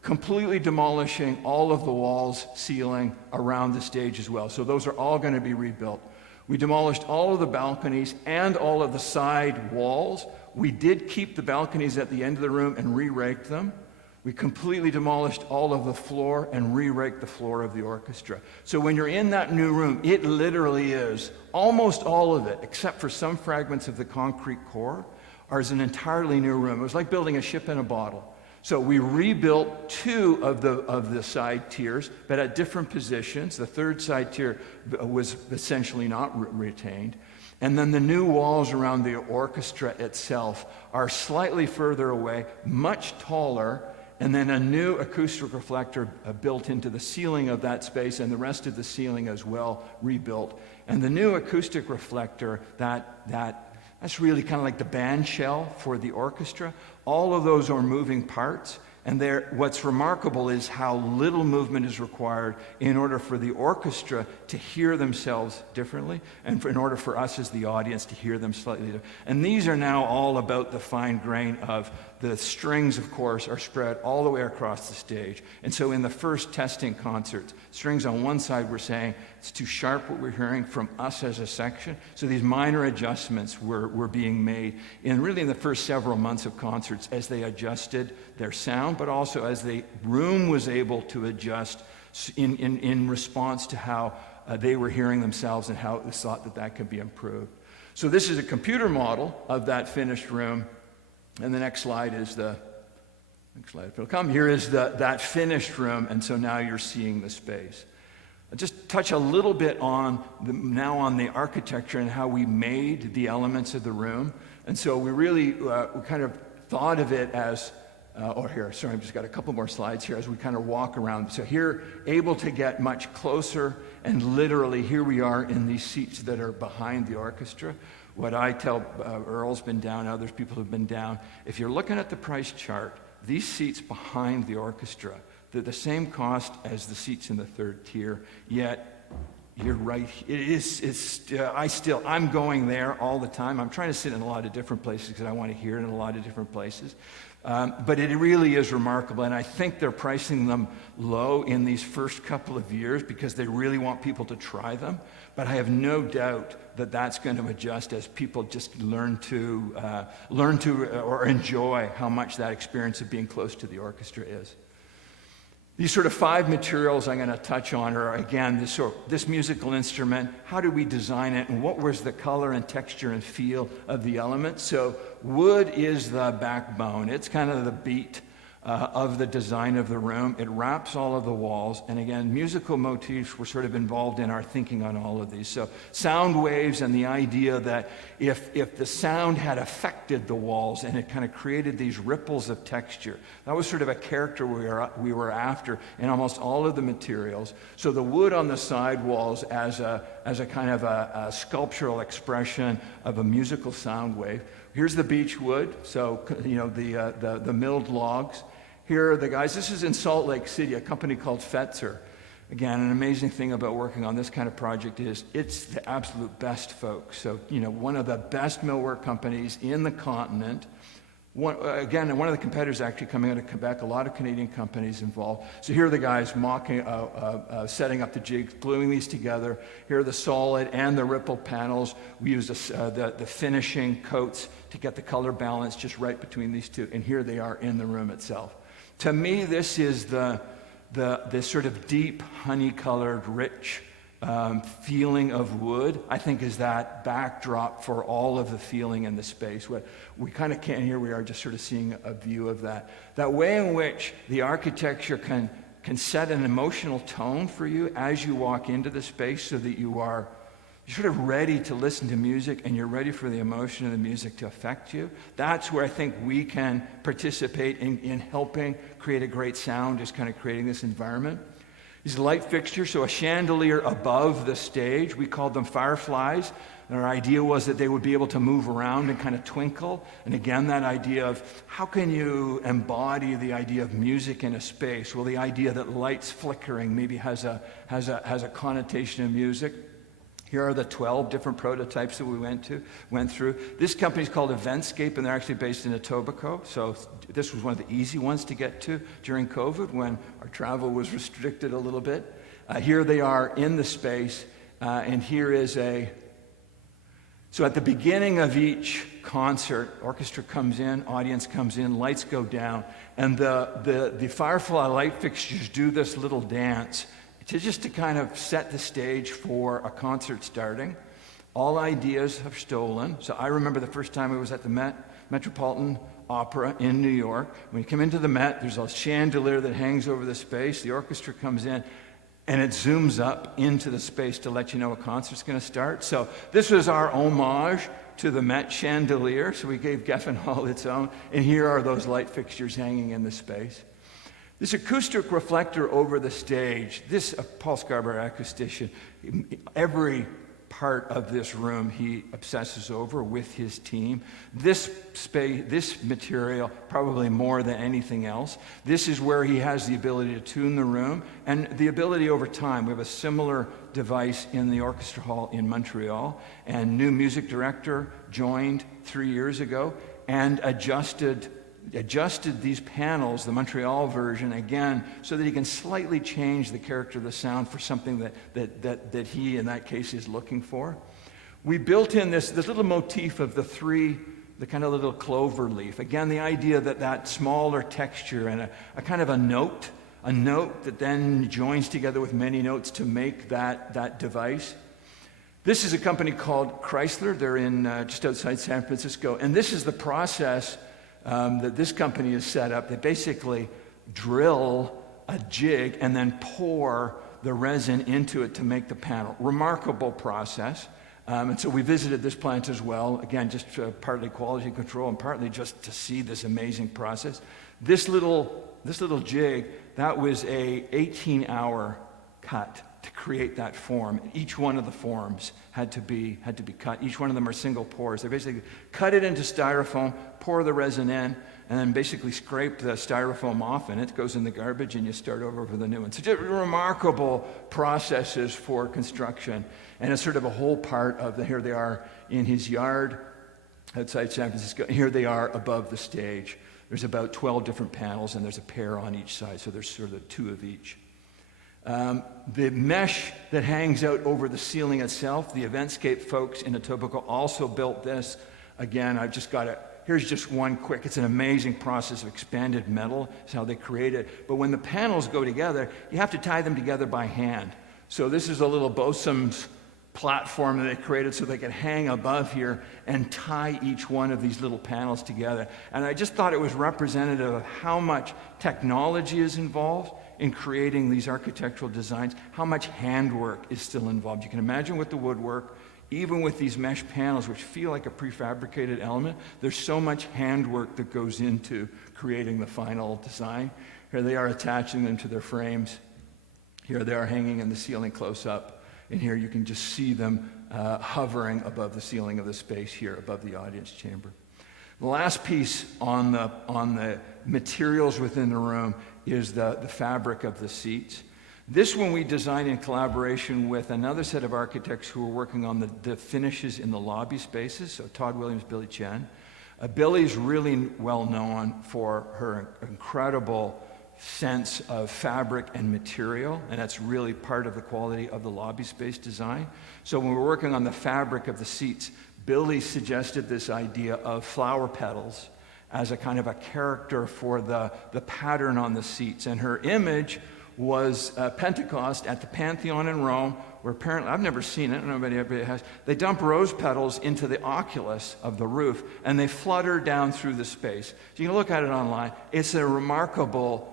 completely demolishing all of the walls, ceiling around the stage as well. So those are all going to be rebuilt. We demolished all of the balconies and all of the side walls. We did keep the balconies at the end of the room and re-raked them. We completely demolished all of the floor and re-raked the floor of the orchestra. So when you're in that new room, it literally is, almost all of it, except for some fragments of the concrete core, is an entirely new room. It was like building a ship in a bottle. So we rebuilt two of the side tiers, but at different positions. The third side tier was essentially not retained. And then the new walls around the orchestra itself are slightly further away, much taller, and then a new acoustic reflector built into the ceiling of that space, and the rest of the ceiling as well rebuilt. And the new acoustic reflector, that's really kind of like the band shell for the orchestra. All of those are moving parts, and what's remarkable is how little movement is required in order for the orchestra to hear themselves differently, and in order for us as the audience to hear them slightly different. And these are now all about the fine grain of the strings, of course, are spread all the way across the stage. And so in the first testing concerts, strings on one side were saying, it's too sharp what we're hearing from us as a section. So these minor adjustments were being made in the first several months of concerts as they adjusted their sound, but also as the room was able to adjust in response to how they were hearing themselves and how it was thought that could be improved. So this is a computer model of that finished room. And the next slide is next slide if it'll come. Here is that finished room, and so now you're seeing the space. I'll just touch a little bit on the architecture and how we made the elements of the room. And so we really we kind of thought of it as, I've just got a couple more slides here as we kind of walk around. So here, able to get much closer, and literally here we are in these seats that are behind the orchestra. what I tell Earl's been down, others people have been down. If you're looking at the price chart, these seats behind the orchestra, they're the same cost as the seats in the third tier, yet you're right. I'm going there all the time. I'm trying to sit in a lot of different places because I want to hear it in a lot of different places. But it really is remarkable, and I think they're pricing them low in these first couple of years because they really want people to try them. But I have no doubt that that's going to adjust as people just learn to or enjoy how much that experience of being close to the orchestra is. These sort of 5 materials I'm going to touch on are, again, this musical instrument. How did we design it, and what was the color and texture and feel of the elements? So wood is the backbone. It's kind of the beat of the design of the room. It wraps all of the walls. And again, musical motifs were sort of involved in our thinking on all of these. So sound waves and the idea that if the sound had affected the walls and it kind of created these ripples of texture, that was sort of a character we were after in almost all of the materials. So the wood on the side walls as a kind of a sculptural expression of a musical sound wave. Here's the beech wood, so the milled logs. Here are the guys. This is in Salt Lake City, a company called Fetzer. Again, an amazing thing about working on this kind of project is it's the absolute best folks. So, one of the best millwork companies in the continent. One of the competitors actually coming out of Quebec, a lot of Canadian companies involved. So here are the guys setting up the jigs, gluing these together. Here are the solid and the ripple panels. We use the finishing coats to get the color balance just right between these two. And here they are in the room itself. To me, this is this sort of deep, honey-colored, rich feeling of wood, I think, is that backdrop for all of the feeling in the space. We kind of can't, here we are just sort of seeing a view of that. That way in which the architecture can set an emotional tone for you as you walk into the space so that you're sort of ready to listen to music and you're ready for the emotion of the music to affect you. That's where I think we can participate in helping create a great sound, just kind of creating this environment. These light fixtures, so a chandelier above the stage. We called them fireflies. And our idea was that they would be able to move around and kind of twinkle. And again, that idea of how can you embody the idea of music in a space? Well, the idea that light's flickering maybe has a connotation of music. Here are the 12 different prototypes that we went through. This company is called Eventscape, and they're actually based in Etobicoke. So this was one of the easy ones to get to during COVID when our travel was restricted a little bit. Here they are in the space, and here is so at the beginning of each concert, orchestra comes in, audience comes in, lights go down, and the firefly light fixtures do this little dance to kind of set the stage for a concert starting. All ideas are stolen. So I remember the first time I was at the Metropolitan Opera in New York. When you come into the Met, there's a chandelier that hangs over the space. The orchestra comes in, and it zooms up into the space to let you know a concert's going to start. So this was our homage to the Met chandelier. So we gave Geffen Hall its own. And here are those light fixtures hanging in the space. This acoustic reflector over the stage, this Paul Scarborough acoustician, every part of this room he obsesses over with his team. This space, this material, probably more than anything else. This is where he has the ability to tune the room and the ability over time. We have a similar device in the Orchestra Hall in Montreal, and new music director joined 3 years ago and adjusted these panels, the Montreal version, again, so that he can slightly change the character of the sound for something that he, in that case, is looking for. We built in this little motif of the kind of little clover leaf. Again, the idea that smaller texture and a kind of a note that then joins together with many notes to make that device. This is a company called Chrysler. They're in just outside San Francisco, and this is the process that this company has set up. They basically drill a jig and then pour the resin into it to make the panel. Remarkable process. And so we visited this plant as well, again, just partly quality control and partly just to see this amazing process. This little jig, that was a 18-hour cut to create that form. Each one of the forms had to be cut. Each one of them are single pours. They basically cut it into styrofoam, pour the resin in, and then basically scrape the styrofoam off, and it goes in the garbage, and you start over with a new one. So just remarkable processes for construction, and it's sort of a whole part of here they are in his yard outside San Francisco. Here they are above the stage. There's about 12 different panels, and there's a pair on each side, so there's sort of 2 of each. The mesh that hangs out over the ceiling itself, the Eventscape folks in Etobicoke also built this. Again, I've just got it. Here's just one quick. It's an amazing process of expanded metal. It's how they create it. But when the panels go together, you have to tie them together by hand. So this is a little Bosoms platform that they created so they could hang above here and tie each one of these little panels together. And I just thought it was representative of how much technology is involved in creating these architectural designs, how much handwork is still involved. You can imagine with the woodwork, even with these mesh panels, which feel like a prefabricated element, there's so much handwork that goes into creating the final design. Here they are attaching them to their frames. Here they are hanging in the ceiling close up. And here you can just see them hovering above the ceiling of the space here, above the audience chamber. The last piece on the materials within the room is the fabric of the seats. This one we designed in collaboration with another set of architects who were working on the finishes in the lobby spaces, so Todd Williams, Billy Chen. Billy's really well known for her incredible sense of fabric and material, and that's really part of the quality of the lobby space design. So when we were working on the fabric of the seats, Billy suggested this idea of flower petals as a kind of a character for the pattern on the seats, and her image was Pentecost at the Pantheon in Rome, where apparently, I've never seen it, I don't know if anybody has, they dump rose petals into the oculus of the roof, and they flutter down through the space. So you can look at it online. It's a remarkable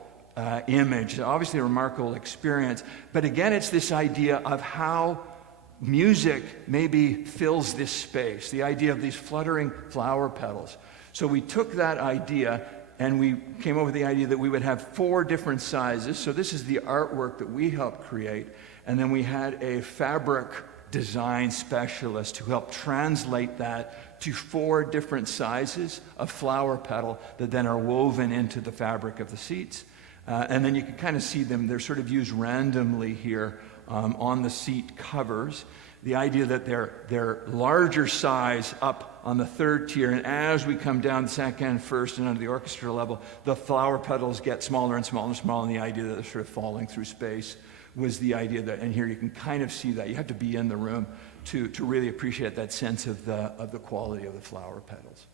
image, obviously a remarkable experience, but again, it's this idea of how music maybe fills this space, the idea of these fluttering flower petals. So we took that idea and we came up with the idea that we would have 4 different sizes. So this is the artwork that we helped create. And then we had a fabric design specialist who helped translate that to 4 different sizes of flower petal that then are woven into the fabric of the seats. And then you can kind of see them, they're sort of used randomly here on the seat covers. The idea that they're larger size up on the 3rd tier, and as we come down the 2nd, 1st, and under the orchestra level, the flower petals get smaller and smaller and smaller, and the idea that they're sort of falling through space was the idea that, and here you can kind of see that. You have to be in the room to really appreciate that sense of the quality of the flower petals.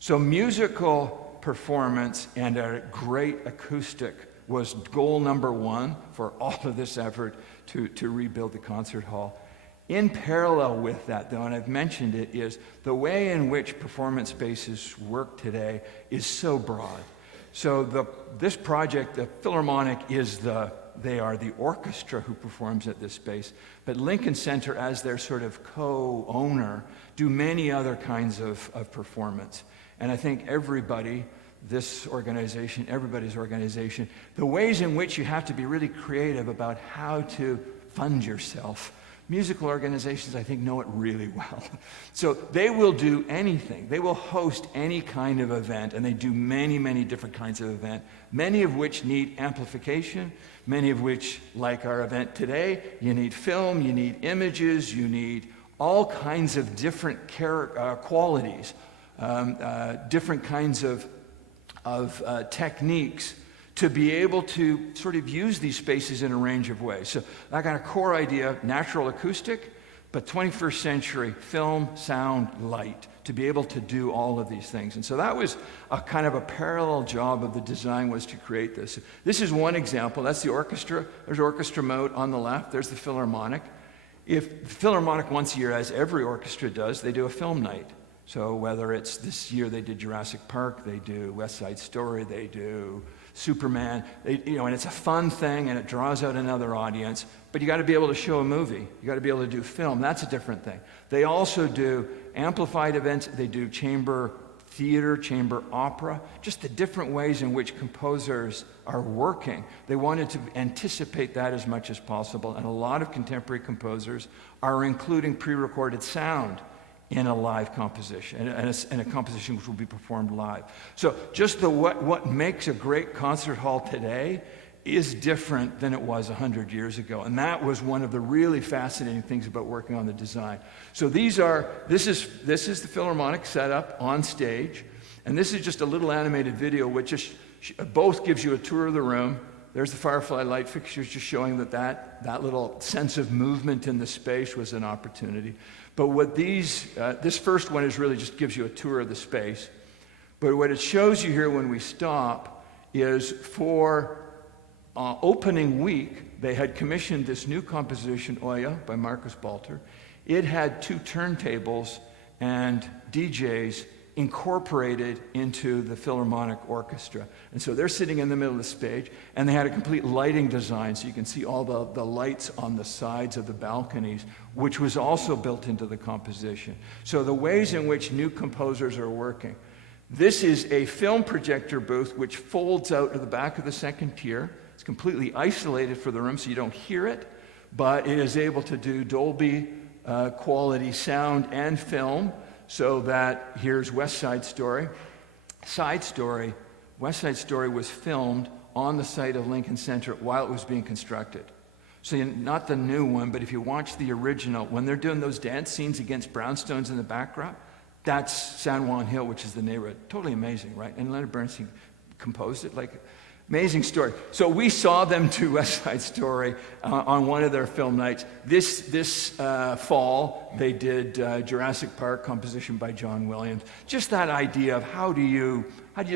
So musical performance and a great acoustic was goal number 1 for all of this effort to rebuild the concert hall. In parallel with that, though, and I've mentioned it, is the way in which performance spaces work today is so broad. So this project, the Philharmonic they are the orchestra who performs at this space, but Lincoln Center, as their sort of co-owner, do many other kinds of performance. And I think everybody's organization, the ways in which you have to be really creative about how to fund yourself. Musical organizations, I think, know it really well. So they will do anything. They will host any kind of event, and they do many, many different kinds of event, many of which need amplification, many of which, like our event today, you need film, you need images, you need all kinds of different qualities, different kinds of techniques to be able to sort of use these spaces in a range of ways. So I got a core idea, natural acoustic, but 21st century film, sound, light, to be able to do all of these things. And so that was a kind of a parallel job of the design, was to create this. This is one example. That's the orchestra. There's orchestra mode on the left. There's the Philharmonic. If the Philharmonic once a year, as every orchestra does, they do a film night. So whether it's this year they did Jurassic Park, they do West Side Story, they do Superman, and it's a fun thing and it draws out another audience, but you got to be able to show a movie. You got to be able to do film. That's a different thing. They also do amplified events. They do chamber theater, chamber opera, just the different ways in which composers are working. They wanted to anticipate that as much as possible, and a lot of contemporary composers are including pre-recorded sound in a live composition, and a composition which will be performed live. So just what makes a great concert hall today is different than it was 100 years ago. And that was one of the really fascinating things about working on the design. So this is the Philharmonic setup on stage, and this is just a little animated video which just both gives you a tour of the room. There's the Firefly light fixtures, just showing that little sense of movement in the space was an opportunity. But what this first one is really just gives you a tour of the space. But what it shows you here when we stop is for opening week, they had commissioned this new composition, Oya, by Marcus Balter. It had 2 turntables and DJs incorporated into the Philharmonic Orchestra. And so they're sitting in the middle of the stage, and they had a complete lighting design, so you can see all the lights on the sides of the balconies, which was also built into the composition. So the ways in which new composers are working. This is a film projector booth which folds out to the back of the second tier. It's completely isolated for the room, so you don't hear it, but it is able to do Dolby quality sound and film, so that here's West Side Story. West Side Story was filmed on the site of Lincoln Center while it was being constructed. So not the new one, but if you watch the original, when they're doing those dance scenes against brownstones in the background, that's San Juan Hill, which is the neighborhood. Totally amazing, right? And Leonard Bernstein composed it, amazing story. So we saw them do West Side Story on one of their film nights. This fall, they did Jurassic Park, composition by John Williams. Just that idea of how do you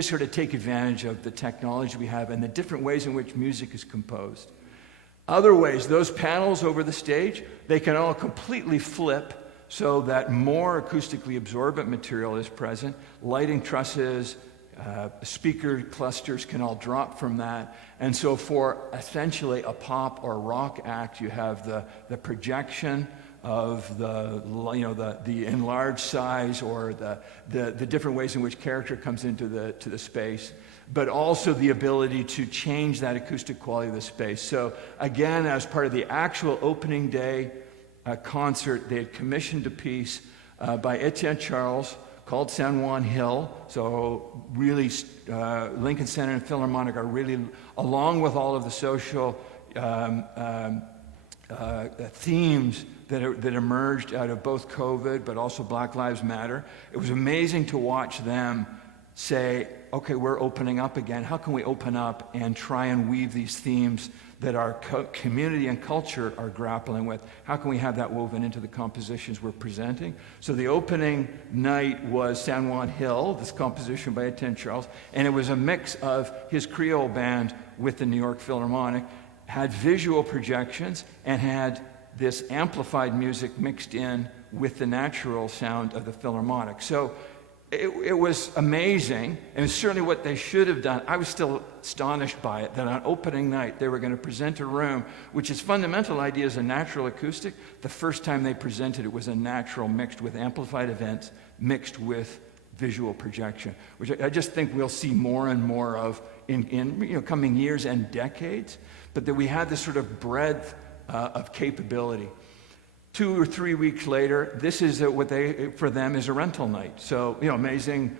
sort of take advantage of the technology we have and the different ways in which music is composed. Other ways, those panels over the stage, they can all completely flip so that more acoustically absorbent material is present. Lighting trusses, speaker clusters can all drop from that. And so for essentially a pop or rock act, you have the projection of the enlarged size or the different ways in which character comes into the space, but also the ability to change that acoustic quality of the space. So again, as part of the actual opening day concert, they had commissioned a piece by Etienne Charles called San Juan Hill. So really, Lincoln Center and Philharmonic are really, along with all of the social themes that emerged out of both COVID, but also Black Lives Matter. It was amazing to watch them say, okay, we're opening up again. How can we open up and try and weave these themes that our community and culture are grappling with? How can we have that woven into the compositions we're presenting? So the opening night was San Juan Hill, this composition by Etienne Charles, and it was a mix of his Creole band with the New York Philharmonic, had visual projections, and had this amplified music mixed in with the natural sound of the Philharmonic. So it was amazing, and it's certainly what they should have done. I was still astonished by it, that on opening night they were going to present a room which its fundamental idea is a natural acoustic. The first time they presented it was a natural mixed with amplified events, mixed with visual projection, which I just think we'll see more and more of in coming years and decades, but that we had this sort of breadth of capability. 2 or 3 weeks later, this is for them is a rental night. So, amazing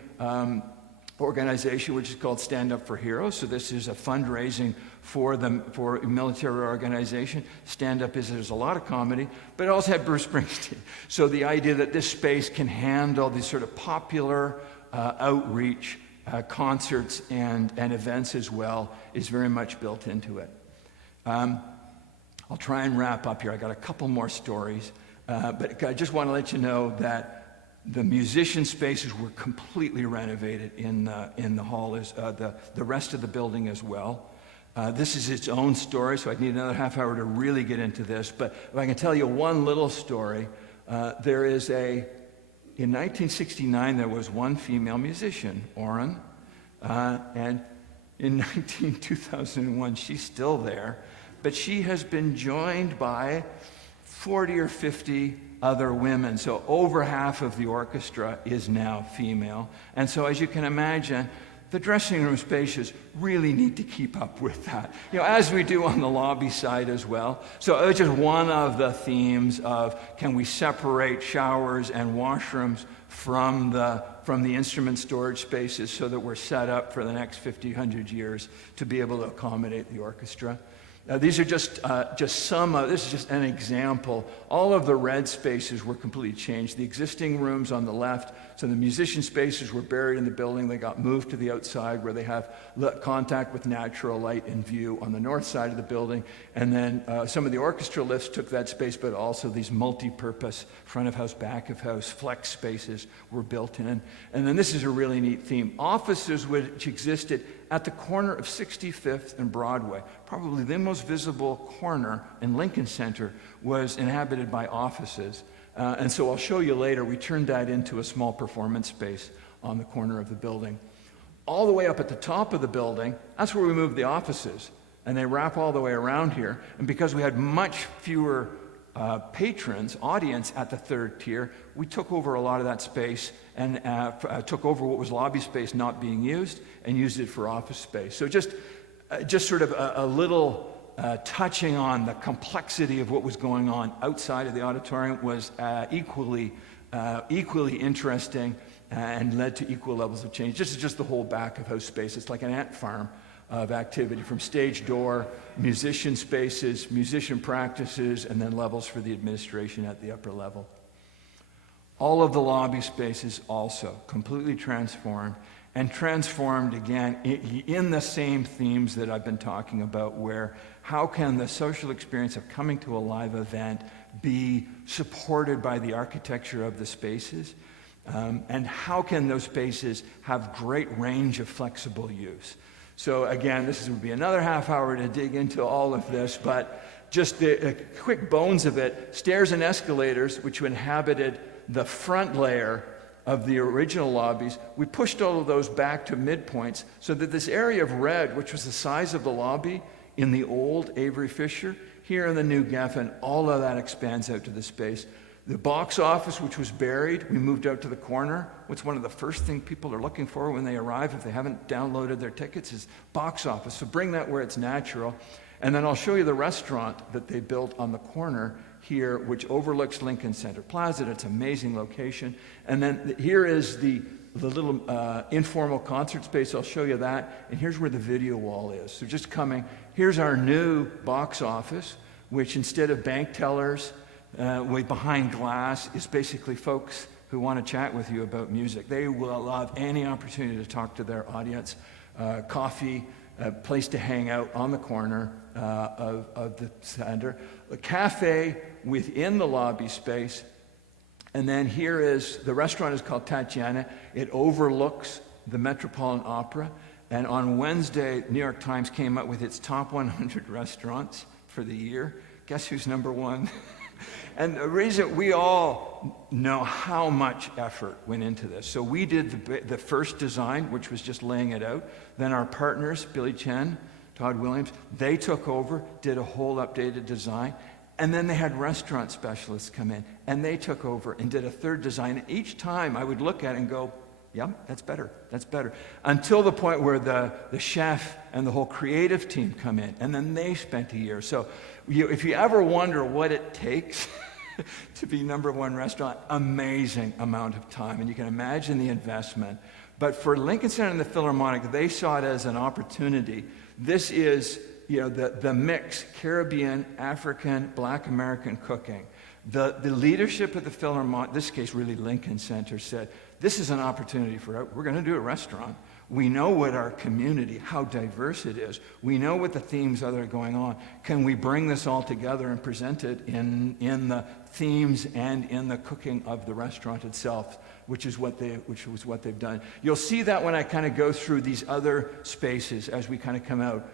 organization which is called Stand Up for Heroes. So this is a fundraising for a military organization. Stand Up there's a lot of comedy, but it also had Bruce Springsteen. So the idea that this space can handle these sort of popular outreach concerts and events as well is very much built into it. I'll try and wrap up here. I got a couple more stories, but I just want to let you know that the musician spaces were completely renovated in the hall, the rest of the building as well. This is its own story, so I'd need another half hour to really get into this. But if I can tell you one little story, in 1969 there was one female musician, Oren, and in 2001 she's still there. But she has been joined by 40 or 50 other women. So over half of the orchestra is now female. And so as you can imagine, the dressing room spaces really need to keep up with that, as we do on the lobby side as well. So it was just one of the themes of, can we separate showers and washrooms from the instrument storage spaces so that we're set up for the next 50, 100 years to be able to accommodate the orchestra. These are just some of, this is just an example. All of the red spaces were completely changed. The existing rooms on the left, so the musician spaces were buried in the building. They got moved to the outside where they have contact with natural light and view on the north side of the building. And then some of the orchestra lifts took that space, but also these multi-purpose front of house, back of house, flex spaces were built in. And then this is a really neat theme. Offices which existed at the corner of 65th and Broadway. Probably the most visible corner in Lincoln Center was inhabited by offices. And so I'll show you later, we turned that into a small performance space on the corner of the building. All the way up at the top of the building, that's where we moved the offices. And they wrap all the way around here. And because we had much fewer patrons, audience at the third tier, we took over a lot of that space and took over what was lobby space not being used and used it for office space. So just sort of a little touching on the complexity of what was going on outside of the auditorium was equally interesting and led to equal levels of change. This is just the whole back of house space. It's like an ant farm of activity, from stage door, musician spaces, musician practices, and then levels for the administration at the upper level. All of the lobby spaces also completely transformed, and transformed again in the same themes that I've been talking about, where how can the social experience of coming to a live event be supported by the architecture of the spaces, and how can those spaces have great range of flexible use. So again, would be another half hour to dig into all of this, but just the quick bones of it: stairs and escalators, which inhabited the front layer of the original lobbies. We pushed all of those back to midpoints so that this area of red, which was the size of the lobby in the old Avery Fisher, here in the new Geffen, all of that expands out to the space. The box office, which was buried, we moved out to the corner. What's one of the first things people are looking for when they arrive, if they haven't downloaded their tickets, is box office. So bring that where it's natural. And then I'll show you the restaurant that they built on the corner here, which overlooks Lincoln Center Plaza. It's an amazing location. And then here is the little informal concert space. I'll show you that. And here's where the video wall is. So just coming, here's our new box office, which instead of bank tellers, way behind glass, is basically folks who want to chat with you about music. They will love any opportunity to talk to their audience. Coffee, a place to hang out on the corner of the center. A cafe within the lobby space. And then here is, the restaurant is called Tatiana. It overlooks the Metropolitan Opera. And on Wednesday, New York Times came up with its top 100 restaurants for the year. Guess who's number one? And the reason, we all know how much effort went into this. So we did the first design, which was just laying it out. Then our partners, Billy Chen, Todd Williams, they took over, did a whole updated design. And then they had restaurant specialists come in, and they took over and did a third design. And each time I would look at it and go, yeah, that's better, that's better. Until the point where the chef and the whole creative team come in, and then they spent a year. So if you ever wonder what it takes to be number one restaurant, amazing amount of time. And you can imagine the investment. But for Lincoln Center and the Philharmonic, they saw it as an opportunity. This is, the mix, Caribbean, African, Black American cooking. The leadership of the Philharmonic, in this case really Lincoln Center, said, this is an opportunity we're going to do a restaurant. We know what our community, how diverse it is. We know what the themes are that are going on. Can we bring this all together and present it in the themes and in the cooking of the restaurant itself, which was what they've done. You'll see that when I kind of go through these other spaces as we kind of come out.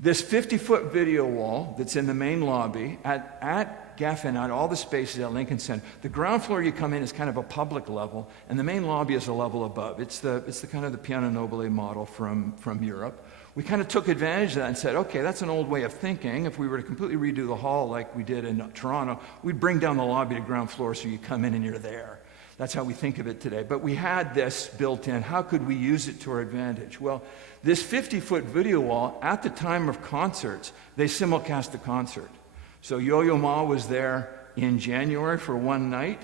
This 50-foot video wall that's in the main lobby at Geffen, at all the spaces at Lincoln Center. The ground floor you come in is kind of a public level, and the main lobby is a level above. It's the kind of the piano nobile model from Europe, We kind of took advantage of that and said, okay, that's an old way of thinking. If we were to completely redo the hall like we did in Toronto, we'd bring down the lobby to ground floor so you come in and you're there. That's how we think of it today. But we had this built in. How could we use it to our advantage? Well, this 50-foot video wall, at the time of concerts, they simulcast the concert. So Yo-Yo Ma was there in January for one night,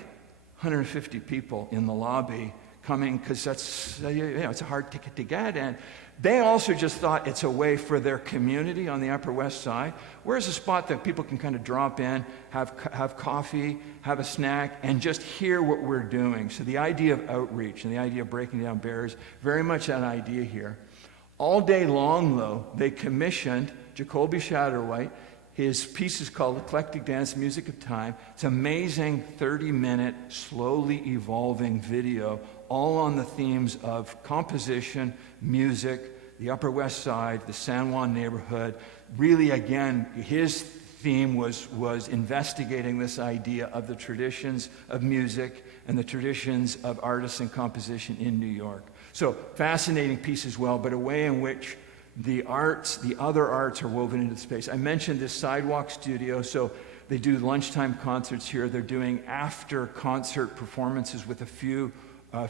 150 people in the lobby coming, because that's, it's a hard ticket to get. And they also just thought it's a way for their community on the Upper West Side. Where's a spot that people can kind of drop in, have coffee, have a snack, and just hear what we're doing. So the idea of outreach and the idea of breaking down barriers, very much that idea here. All day long, though, they commissioned Jacoby Shatterwhite. His piece is called Eclectic Dance Music of Time. It's an amazing 30-minute, slowly evolving video, all on the themes of composition, music, the Upper West Side, the San Juan neighborhood. Really, again, his theme was investigating this idea of the traditions of music and the traditions of artists and composition in New York. So, fascinating piece as well, but a way in which the arts, the other arts, are woven into the space. I mentioned this sidewalk studio, so they do lunchtime concerts here. They're doing after-concert performances with a few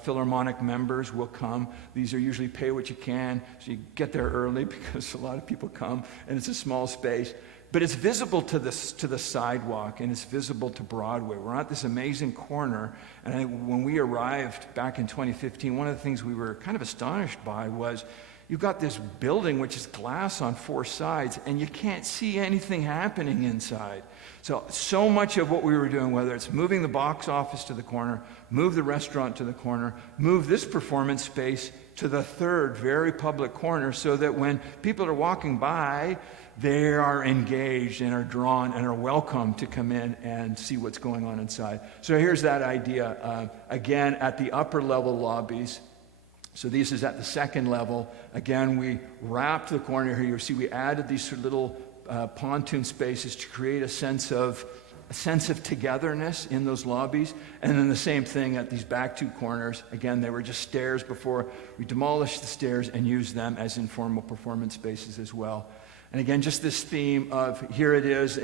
Philharmonic members will come. These are usually pay what you can, so you get there early because a lot of people come, and it's a small space. But it's visible to the sidewalk, and it's visible to Broadway. We're at this amazing corner, and when we arrived back in 2015, one of the things we were kind of astonished by was you've got this building which is glass on four sides, and you can't see anything happening inside. So much of what we were doing, whether it's moving the box office to the corner, move the restaurant to the corner, move this performance space to the third very public corner, so that when people are walking by, they are engaged and are drawn and are welcome to come in and see what's going on inside. So here's that idea. Again, at the upper level lobbies, so this is at the second level. Again, we wrapped the corner here. You see we added these little pontoon spaces to create a sense of togetherness in those lobbies. And then the same thing at these back two corners. Again, they were just stairs before. We demolished the stairs and used them as informal performance spaces as well. And again, just this theme of here it is,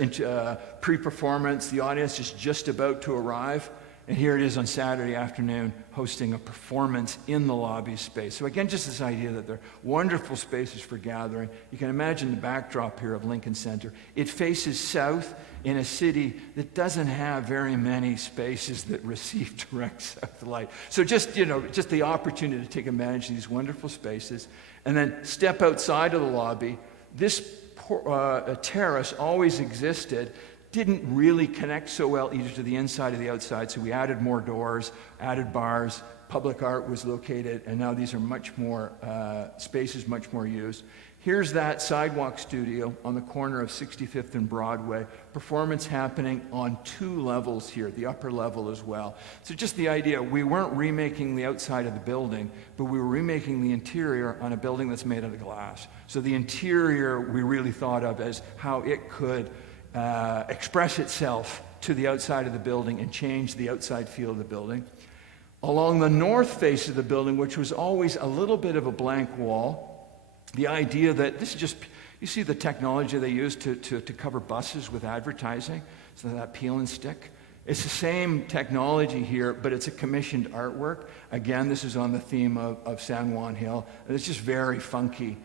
pre-performance, the audience is just about to arrive, and here it is on Saturday afternoon hosting a performance in the lobby space. So again, just this idea that they're wonderful spaces for gathering. You can imagine the backdrop here of Lincoln Center. It faces south in a city that doesn't have very many spaces that receive direct south light. So just the opportunity to take advantage of these wonderful spaces, and then step outside of the lobby. This terrace always existed, didn't really connect so well either to the inside or the outside, so we added more doors, added bars, public art was located, and now these are much more spaces, much more used. Here's that sidewalk studio on the corner of 65th and Broadway. Performance happening on two levels here, the upper level as well. So just the idea, we weren't remaking the outside of the building, but we were remaking the interior on a building that's made out of glass. So the interior we really thought of as how it could express itself to the outside of the building and change the outside feel of the building. Along the north face of the building, which was always a little bit of a blank wall, the idea that this is just, you see the technology they use to cover buses with advertising, so that peel and stick. It's the same technology here, but it's a commissioned artwork. Again, this is on the theme of San Juan Hill, and it's just very funky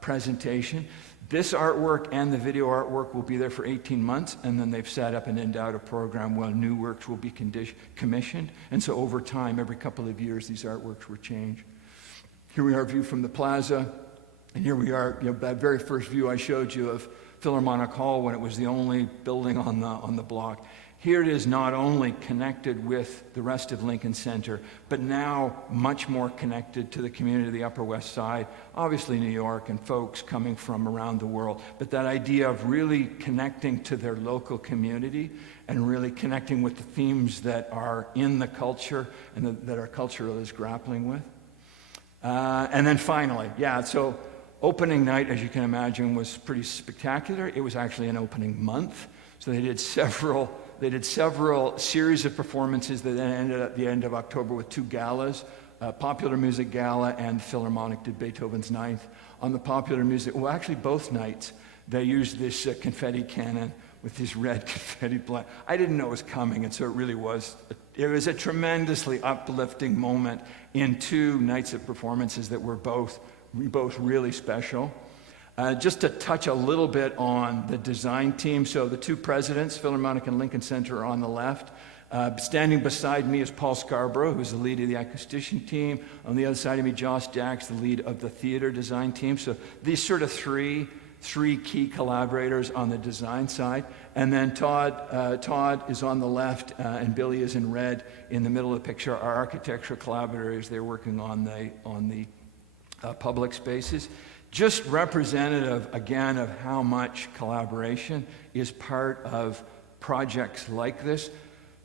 presentation. This artwork and the video artwork will be there for 18 months, and then they've set up and endowed a program where new works will be commissioned. And so over time, every couple of years, these artworks will change. Here we are, view from the plaza. And here we are, that very first view I showed you of Philharmonic Hall when it was the only building on the block. Here it is not only connected with the rest of Lincoln Center, but now much more connected to the community of the Upper West Side, obviously New York and folks coming from around the world. But that idea of really connecting to their local community and really connecting with the themes that are in the culture and that our culture is grappling with. And then finally, so opening night, as you can imagine, was pretty spectacular. It was actually an opening month. So they did several series of performances that then ended at the end of October with two galas, Popular Music Gala and Philharmonic did Beethoven's Ninth. on the popular music. Well, actually, both nights, they used this confetti cannon with this red confetti blast. I didn't know it was coming, and so it was a tremendously uplifting moment in 2 nights of performances that were both really special. Just to touch a little bit on the design team. So the 2 presidents, Philharmonic and Lincoln Center, are on the left. Standing beside me is Paul Scarborough, who's the lead of the acoustician team. On the other side of me, Josh Jacks, the lead of the theater design team. So these sort of three key collaborators on the design side. And then Todd is on the left, and Billy is in red in the middle of the picture. Our architectural collaborators, they're working on the public spaces. Just representative, again, of how much collaboration is part of projects like this,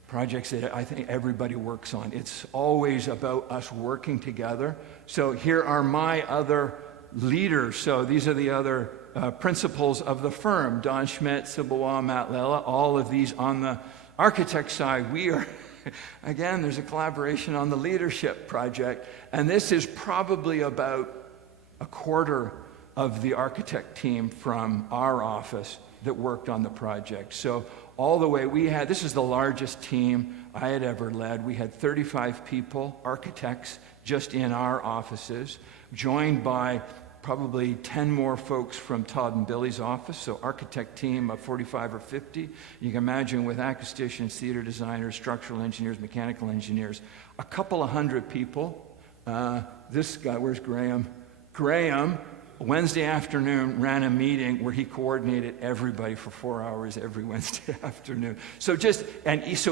projects that I think everybody works on. It's always about us working together. So here are my other leaders. So these are the other principals of the firm, Don Schmidt, Sybil Waugh, Matt Lela, all of these on the architect side. We are, again, there's a collaboration on the leadership project, and this is probably about a quarter of the architect team from our office that worked on the project. So all the way, this is the largest team I had ever led. We had 35 people, architects, just in our offices, joined by probably 10 more folks from Todd and Billy's office, so architect team of 45 or 50. You can imagine with acousticians, theater designers, structural engineers, mechanical engineers, a couple of hundred people. This guy, where's Graham? Graham, Wednesday afternoon, ran a meeting where he coordinated everybody for 4 hours every Wednesday afternoon. So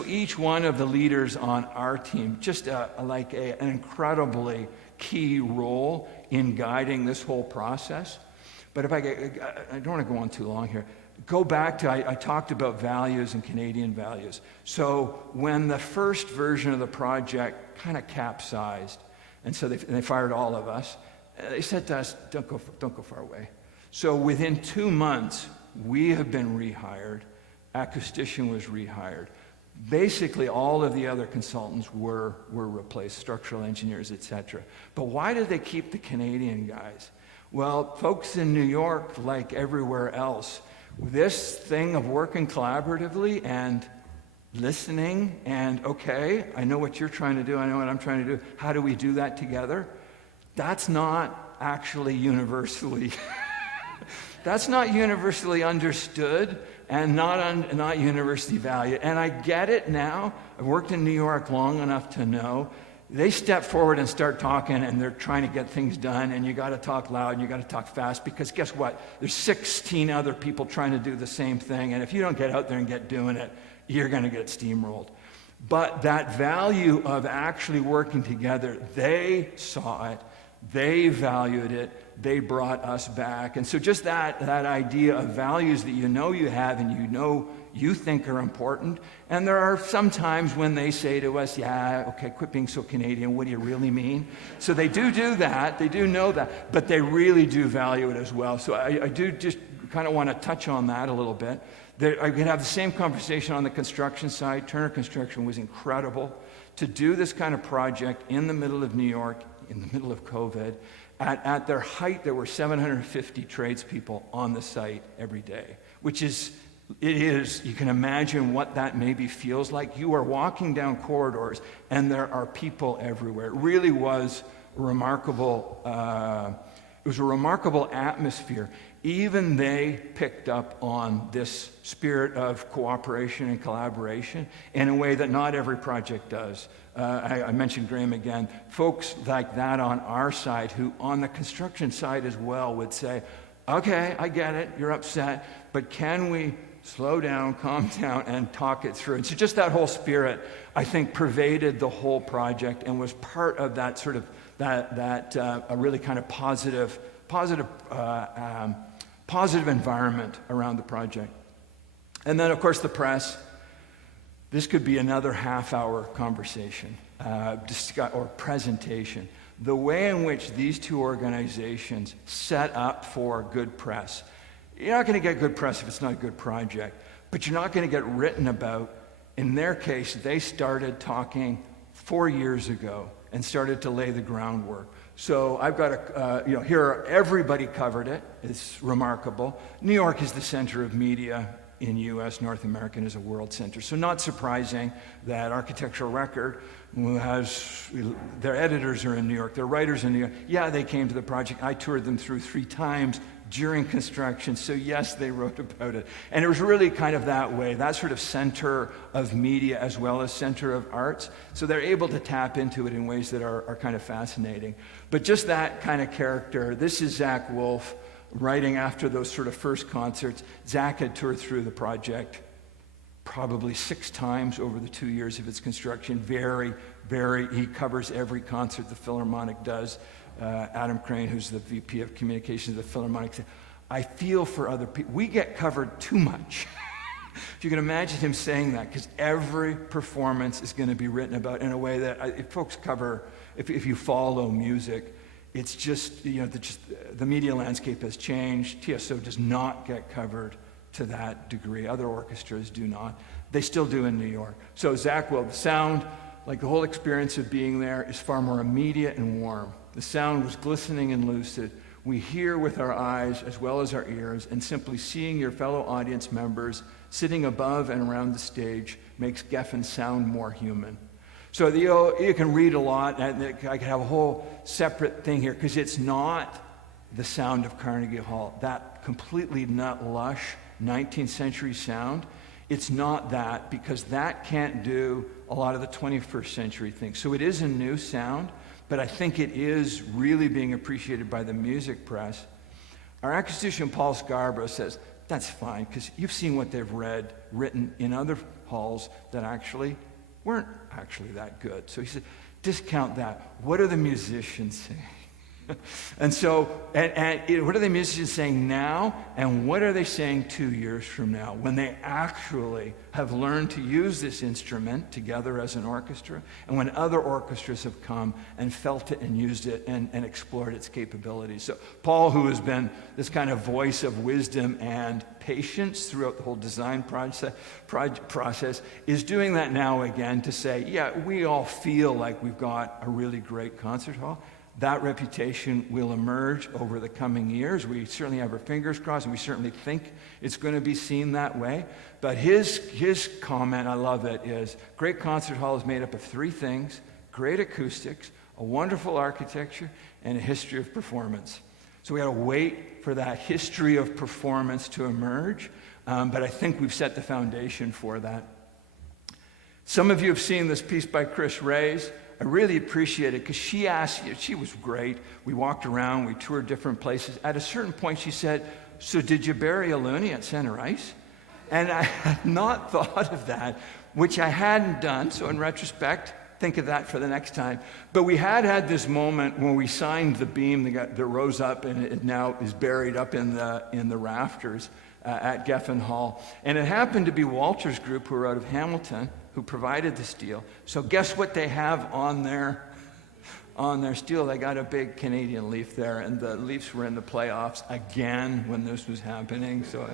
each one of the leaders on our team, just an incredibly key role in guiding this whole process. But if I don't want to go on too long here. Go back to, I talked about values and Canadian values. So when the first version of the project kind of capsized, and so they fired all of us, they said to us, don't go far away. So within 2 months, we have been rehired. Acoustician was rehired. Basically, all of the other consultants were replaced, structural engineers, etc. But why did they keep the Canadian guys? Well, folks in New York, like everywhere else, this thing of working collaboratively and listening and, okay, I know what you're trying to do, I know what I'm trying to do, how do we do that together? That's not actually universally that's not universally understood and not universally valued. And I get it now. I've worked in New York long enough to know they step forward and start talking, and they're trying to get things done, and you got to talk loud and you got to talk fast, because guess what? There's 16 other people trying to do the same thing, and if you don't get out there and get doing it, you're going to get steamrolled. But that value of actually working together, they saw it. They valued it. They brought us back. And so just that idea of values that you know you have and you know you think are important. And there are some times when they say to us, yeah, okay, quit being so Canadian. What do you really mean? So they do that. They do know that. But they really do value it as well. So I do just kind of want to touch on that a little bit. I can have the same conversation on the construction side. Turner Construction was incredible to do this kind of project in the middle of New York, in the middle of COVID. At their height, there were 750 tradespeople on the site every day, which is, you can imagine what that maybe feels like. You are walking down corridors, and there are people everywhere. It really was remarkable. It was a remarkable atmosphere. Even they picked up on this spirit of cooperation and collaboration in a way that not every project does. I mentioned Graham again. Folks like that on our side, who on the construction side as well would say, okay, I get it, you're upset, but can we slow down, calm down, and talk it through? And so just that whole spirit, I think, pervaded the whole project and was part of that sort of, a really kind of positive environment around the project. And then, of course, the press. This could be another half-hour conversation or presentation. The way in which these two organizations set up for good press. You're not going to get good press if it's not a good project, but you're not going to get written about. In their case, they started talking 4 years ago and started to lay the groundwork. So I've got here everybody covered it. It's remarkable. New York is the center of media in U.S., North America, and is a world center. So not surprising that Architectural Record, who has, their editors are in New York, their writers in New York. Yeah, they came to the project. I toured them through 3 times during construction, so yes, they wrote about it. And it was really kind of that way, that sort of center of media as well as center of arts. So they're able to tap into it in ways that are kind of fascinating. But just that kind of character, this is Zach Wolf writing after those sort of first concerts. Zach had toured through the project probably 6 times over the 2 years of its construction. He covers every concert the Philharmonic does. Adam Crane, who's the VP of Communications of the Philharmonic, said, I feel for other people. We get covered too much. If you can imagine him saying that, because every performance is going to be written about in a way that if folks cover, if you follow music, it's just, the media landscape has changed. TSO does not get covered to that degree. Other orchestras do not. They still do in New York. So Zach Will, the sound, like the whole experience of being there, is far more immediate and warm. The sound was glistening and lucid. We hear with our eyes as well as our ears, and simply seeing your fellow audience members sitting above and around the stage makes Geffen sound more human. So you can read a lot, and I could have a whole separate thing here, because it's not the sound of Carnegie Hall, that completely nut lush 19th century sound. It's not that, because that can't do a lot of the 21st century things. So it is a new sound, but I think it is really being appreciated by the music press. Our acoustician Paul Scarborough says, that's fine, because you've seen what they've written in other halls that actually weren't actually that good. So he said, discount that. What are the musicians saying? And so, what are the musicians saying now, and what are they saying 2 years from now, when they actually have learned to use this instrument together as an orchestra, and when other orchestras have come and felt it and used it and explored its capabilities. So Paul, who has been this kind of voice of wisdom and patience throughout the whole design process, is doing that now again to say, yeah, we all feel like we've got a really great concert hall. That reputation will emerge over the coming years. We certainly have our fingers crossed, and we certainly think it's going to be seen that way. But his comment, I love it, is great concert hall is made up of 3 things: great acoustics, a wonderful architecture, and a history of performance. So we got to wait for that history of performance to emerge, but I think we've set the foundation for that. Some of you have seen this piece by Chris Reyes. I really appreciate it, because she asked, she was great. We walked around, we toured different places. At a certain point, she said, so did you bury a loony at Center Ice? And I had not thought of that, which I hadn't done. So in retrospect, think of that for the next time. But we had this moment when we signed the beam that rose up, and it now is buried up in the rafters at Geffen Hall. And it happened to be Walter's group, who are out of Hamilton, who provided the steel. So guess what they have on their steel? They got a big Canadian Leaf there, and the Leafs were in the playoffs again when this was happening, so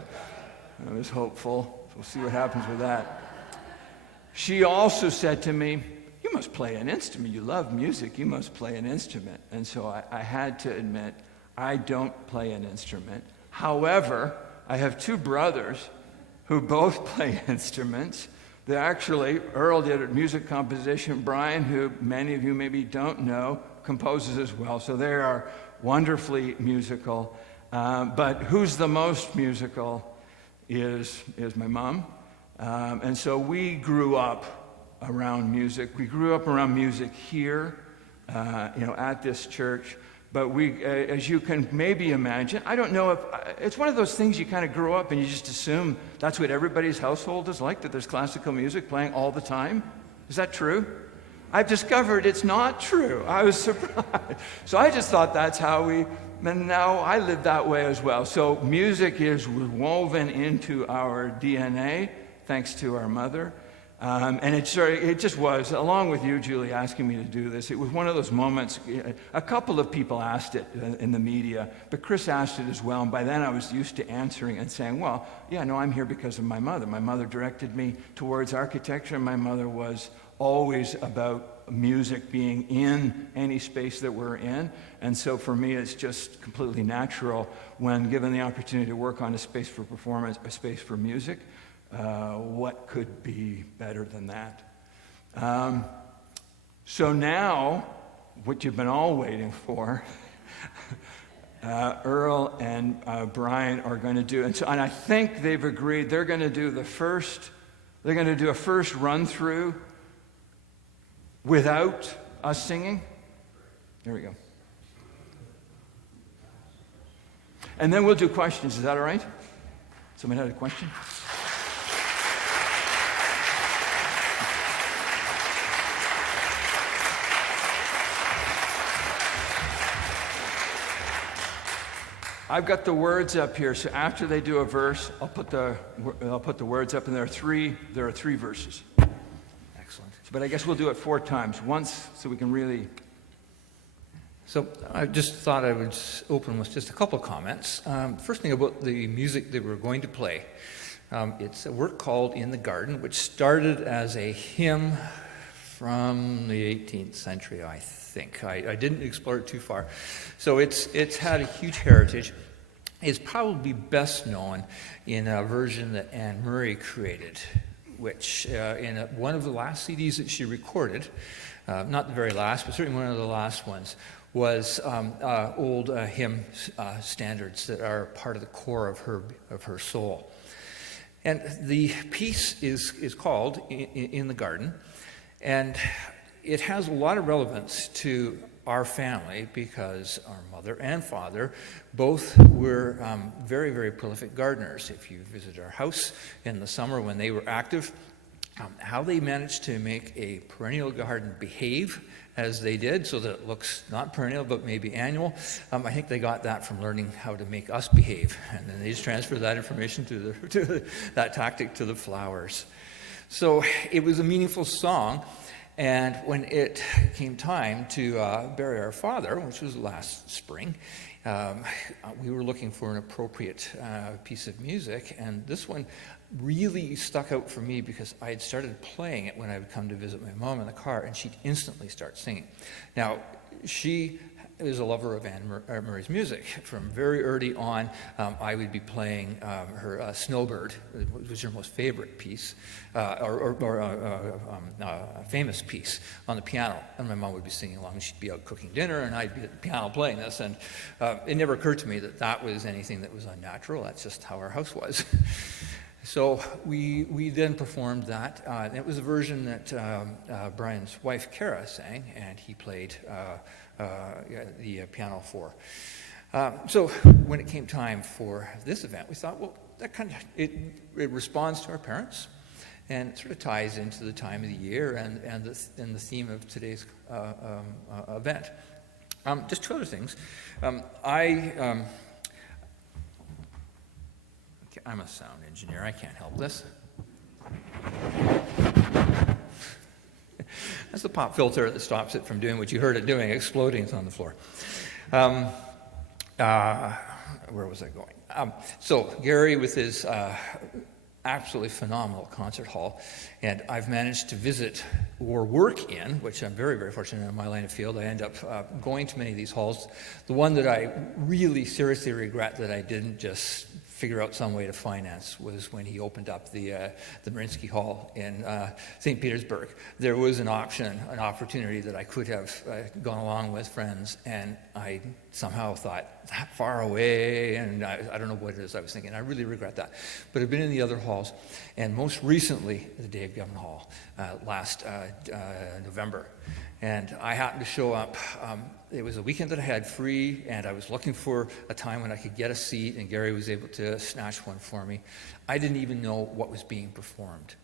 I was hopeful. We'll see what happens with that. She also said to me, you must play an instrument. You love music. You must play an instrument. And so I had to admit, I don't play an instrument. However, I have 2 brothers who both play instruments. They actually, Earl did music composition. Brian, who many of you maybe don't know, composes as well. So they are wonderfully musical. But who's the most musical is my mom. And so we grew up around music. We grew up around music here, at this church. But we, as you can maybe imagine, I don't know if, it's one of those things you kind of grow up and you just assume that's what everybody's household is like, that there's classical music playing all the time. Is that true? I've discovered it's not true. I was surprised. So I just thought that's how and now I live that way as well. So music is woven into our DNA, thanks to our mother. And it just was, along with you, Julie, asking me to do this, it was one of those moments. A couple of people asked it in the media, but Chris asked it as well. And by then I was used to answering and saying, well, yeah, no, I'm here because of my mother. My mother directed me towards architecture, and my mother was always about music being in any space that we're in. And so for me, it's just completely natural when given the opportunity to work on a space for performance, a space for music. What could be better than that? So now, what you've been all waiting for, Earl and Brian are going to do, and I think they've agreed they're going to do a first run through without us singing. There we go. And then we'll do questions. Is that all right? Someone had a question? I've got the words up here, so after they do a verse, I'll put the words up, and there are three verses. Excellent. But I guess we'll do it 4 times. Once, so we can really. So I just thought I would open with just a couple of comments. First thing about the music that we're going to play. It's a work called In the Garden, which started as a hymn from the 18th century, I think. I didn't explore it too far. So it's had a huge heritage. It's probably best known in a version that Anne Murray created, which in one of the last CDs that she recorded, not the very last, but certainly one of the last ones, was old hymn standards that are part of the core of her soul. And the piece is called In the Garden, and it has a lot of relevance to our family because our mother and father both were very, very prolific gardeners. If you visit our house in the summer when they were active, how they managed to make a perennial garden behave as they did so that it looks not perennial but maybe annual, I think they got that from learning how to make us behave, and then they just transferred that information that tactic to the flowers. So it was a meaningful song. And when it came time to bury our father, which was last spring, we were looking for an appropriate piece of music, and this one really stuck out for me because I had started playing it when I would come to visit my mom in the car, and she'd instantly start singing. Now, she is a lover of Anne Murray's music. From very early on, I would be playing her Snowbird, which was her most favorite piece, or famous piece, on the piano. And my mom would be singing along, and she'd be out cooking dinner, and I'd be at the piano playing this. And it never occurred to me that that was anything that was unnatural. That's just how our house was. So we then performed that. And it was a version that Brian's wife, Kara, sang, and he played the piano for. So when it came time for this event, we thought, well, that kind of it responds to our parents, and it sort of ties into the time of the year and the theme of today's event. Just 2 other things. I'm a sound engineer. I can't help this. That's the pop filter that stops it from doing what you heard it doing, exploding on the floor. Where was I going? So Gary with his absolutely phenomenal concert hall, and I've managed to visit or work in, which I'm very, very fortunate in my line of field. I end up going to many of these halls. The one that I really seriously regret that I didn't just figure out some way to finance was when he opened up the Marinsky Hall in St. Petersburg. There was an opportunity that I could have gone along with friends, and I somehow thought, that far away, and I don't know what it is I was thinking. I really regret that. But I've been in the other halls, and most recently, the Dave Government Hall last November. And I happened to show up. It was a weekend that I had free, and I was looking for a time when I could get a seat, and Gary was able to snatch one for me. I didn't even know what was being performed.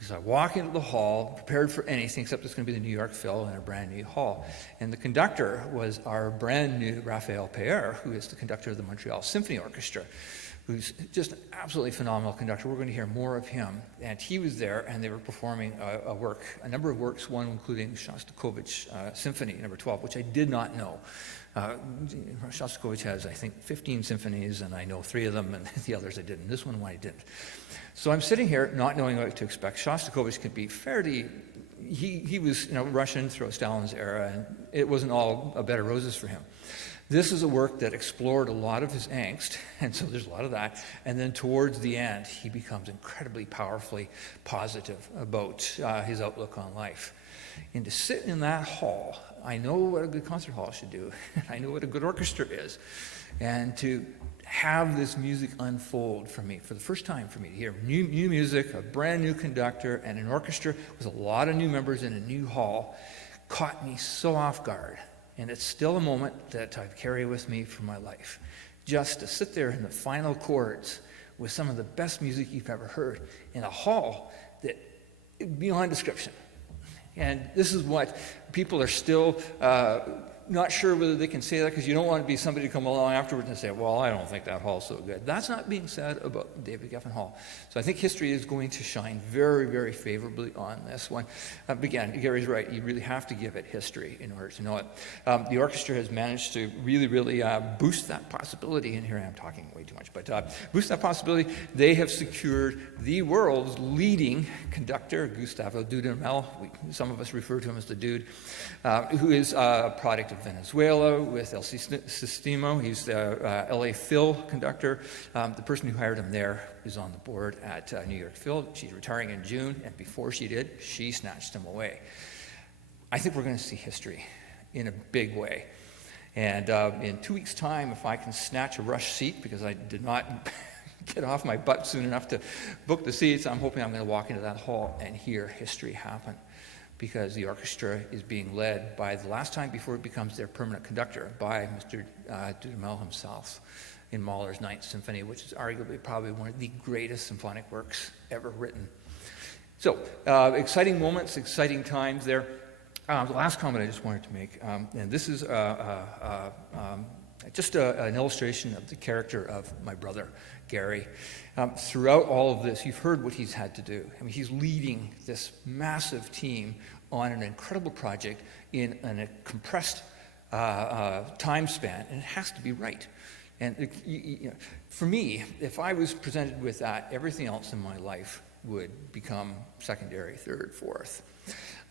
So I walk into the hall, prepared for anything except it's going to be the New York Phil in a brand new hall. And the conductor was our brand new Raphael Peyer, who is the conductor of the Montreal Symphony Orchestra, who's just an absolutely phenomenal conductor. We're going to hear more of him. And he was there, and they were performing a number of works, one including Shostakovich Symphony number 12, which I did not know. Shostakovich has, I think, 15 symphonies, and I know 3 of them, and the others I didn't. This one I didn't. So I'm sitting here not knowing what to expect. Shostakovich can be fairly he was, Russian throughout Stalin's era, and it wasn't all a bed of roses for him. This is a work that explored a lot of his angst, and so there's a lot of that. And then towards the end, he becomes incredibly powerfully positive about his outlook on life. And to sit in that hall, I know what a good concert hall should do. I know what a good orchestra is. And to have this music unfold for me, for the first time for me, to hear new music, a brand new conductor, and an orchestra with a lot of new members in a new hall, caught me so off guard. And it's still a moment that I carry with me for my life. Just to sit there in the final chords with some of the best music you've ever heard in a hall that beyond description. And this is what people are still not sure whether they can say that, because you don't want to be somebody to come along afterwards and say, well, I don't think that hall's so good. That's not being said about David Geffen Hall. So I think history is going to shine very, very favorably on this one. Again, Gary's right. You really have to give it history in order to know it. The orchestra has managed to really boost that possibility. And here I am talking way too much, but boost that possibility. They have secured the world's leading conductor, Gustavo Dudamel. Some of us refer to him as the Dude, who is a product of Venezuela with El Sistemo. He's the LA Phil conductor. The person who hired him there is on the board at New York Phil. She's retiring in June, and before she did, she snatched him away. I think we're going to see history in a big way. And in 2 weeks' time, if I can snatch a rush seat, because I did not get off my butt soon enough to book the seats, I'm hoping I'm going to walk into that hall and hear history happen. Because the orchestra is being led by, the last time before it becomes their permanent conductor, by Mr. Dudamel himself in Mahler's Ninth Symphony, which is arguably probably one of the greatest symphonic works ever written. So, exciting moments, exciting times there. The last comment I just wanted to make, and this is just an illustration of the character of my brother, Gary. Throughout all of this, you've heard what he's had to do. I mean, he's leading this massive team on an incredible project in a compressed time span, and it has to be right. And for me, if I was presented with that, everything else in my life would become secondary, third, fourth.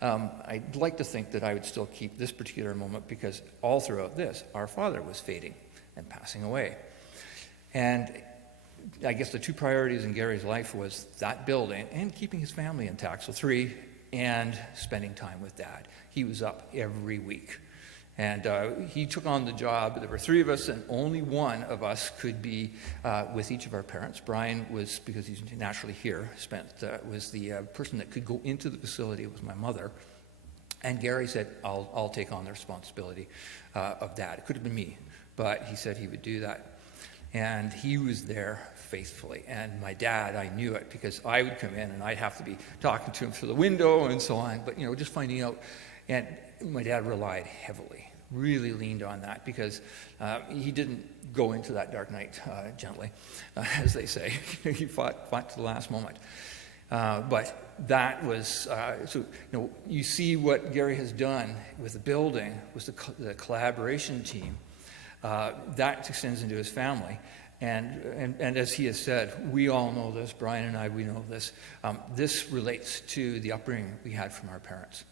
I'd like to think that I would still keep this particular moment, because all throughout this, our father was fading and passing away. And I guess the two priorities in Gary's life was that building and keeping his family intact, so 3, and spending time with Dad. He was up every week. And he took on the job. There were 3 of us, and only one of us could be with each of our parents. Brian was, because he's naturally here, was the person that could go into the facility. It was my mother. And Gary said, I'll take on the responsibility of Dad. It could have been me, but he said he would do that. And he was there faithfully. And my dad, I knew it, because I would come in and I'd have to be talking to him through the window and so on, but just finding out. And my dad relied heavily, really leaned on that, because he didn't go into that dark night gently, as they say. He fought to the last moment. But that was, you see what Gary has done with the building, with the collaboration team. That extends into his family. And as he has said, we all know this, Brian and I, we know this. This relates to the upbringing we had from our parents.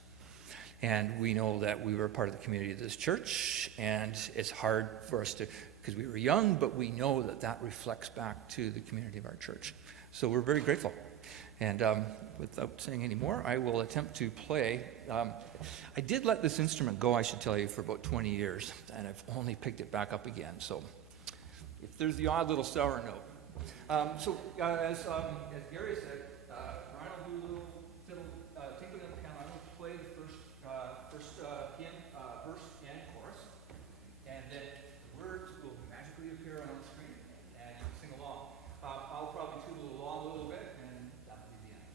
And we know that we were part of the community of this church, and it's hard for us to, because we were young, but we know that that reflects back to the community of our church. So we're very grateful. And without saying any more, I will attempt to play. I did let this instrument go, I should tell you, for about 20 years, and I've only picked it back up again. So if there's the odd little sour note. As Gary said, Brian will do a little tinkling on the piano. I'm going to play the first hymn, verse and chorus, and then the words will magically appear on the screen, and you can sing along. I'll probably tootle along a little bit, and that will be the end.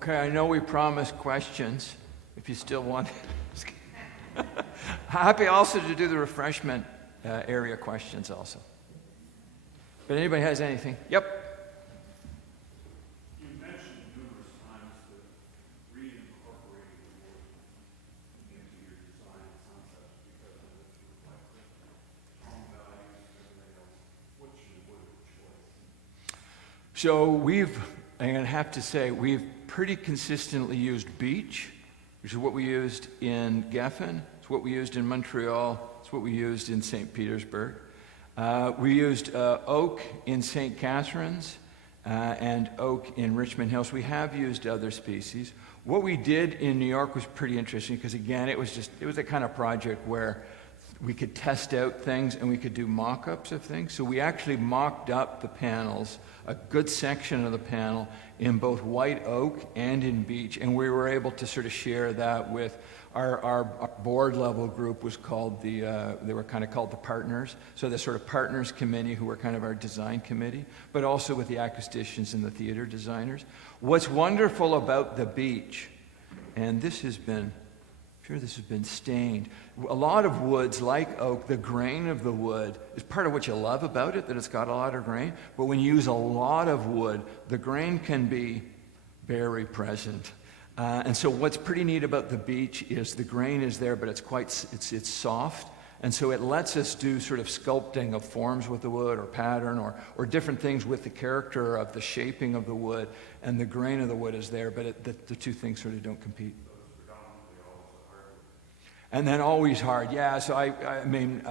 Okay, I know we promised questions, if you still want. Happy also to do the refreshment area questions also. But anybody has anything? Yep. You mentioned numerous times that reincorporating the wood into your design concepts because of its reflective strong values and everything else. What's your wood of choice? So I'm going to have to say, we've pretty consistently used beech, which is what we used in Geffen, it's what we used in Montreal, it's what we used in St. Petersburg. We used oak in St. Catharines and oak in Richmond Hills. We have used other species. What we did in New York was pretty interesting because, again, it was a kind of project where we could test out things and we could do mock-ups of things. So we actually mocked up the panels, a good section of the panel, in both white oak and in beech, and we were able to sort of share that with our board level group. Was called they were kind of called the partners. So the sort of partners committee, who were kind of our design committee, but also with the acousticians and the theater designers. What's wonderful about the beech, and this has been stained. A lot of woods, like oak, the grain of the wood is part of what you love about it, that it's got a lot of grain. But when you use a lot of wood, the grain can be very present. And so what's pretty neat about the beech is the grain is there, but it's soft. And so it lets us do sort of sculpting of forms with the wood or pattern or different things with the character of the shaping of the wood. And the grain of the wood is there, but the two things sort of don't compete. And then always hard, yeah. So I mean,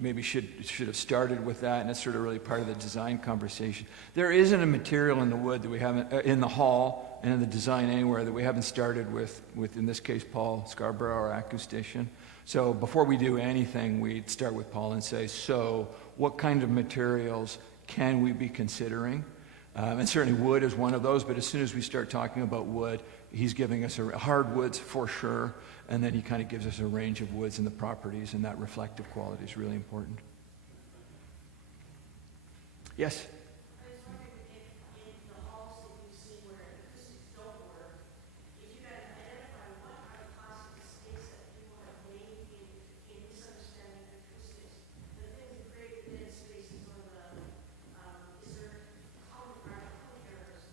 maybe should have started with that, and it's sort of really part of the design conversation. There isn't a material in the wood that we haven't, in the hall and in the design anywhere, that we haven't started with in this case, Paul Scarborough, our acoustician. So before we do anything, we'd start with Paul and say, so what kind of materials can we be considering? And certainly wood is one of those, but as soon as we start talking about wood, he's giving us hardwoods for sure. And then he kind of gives us a range of woods and the properties, and that reflective quality is really important. Yes? I was wondering if in the halls that you see where acoustics don't work, if you guys identify what are the classes of space that people have made in misunderstanding acoustics, the things that create the dead spaces or is there common errors?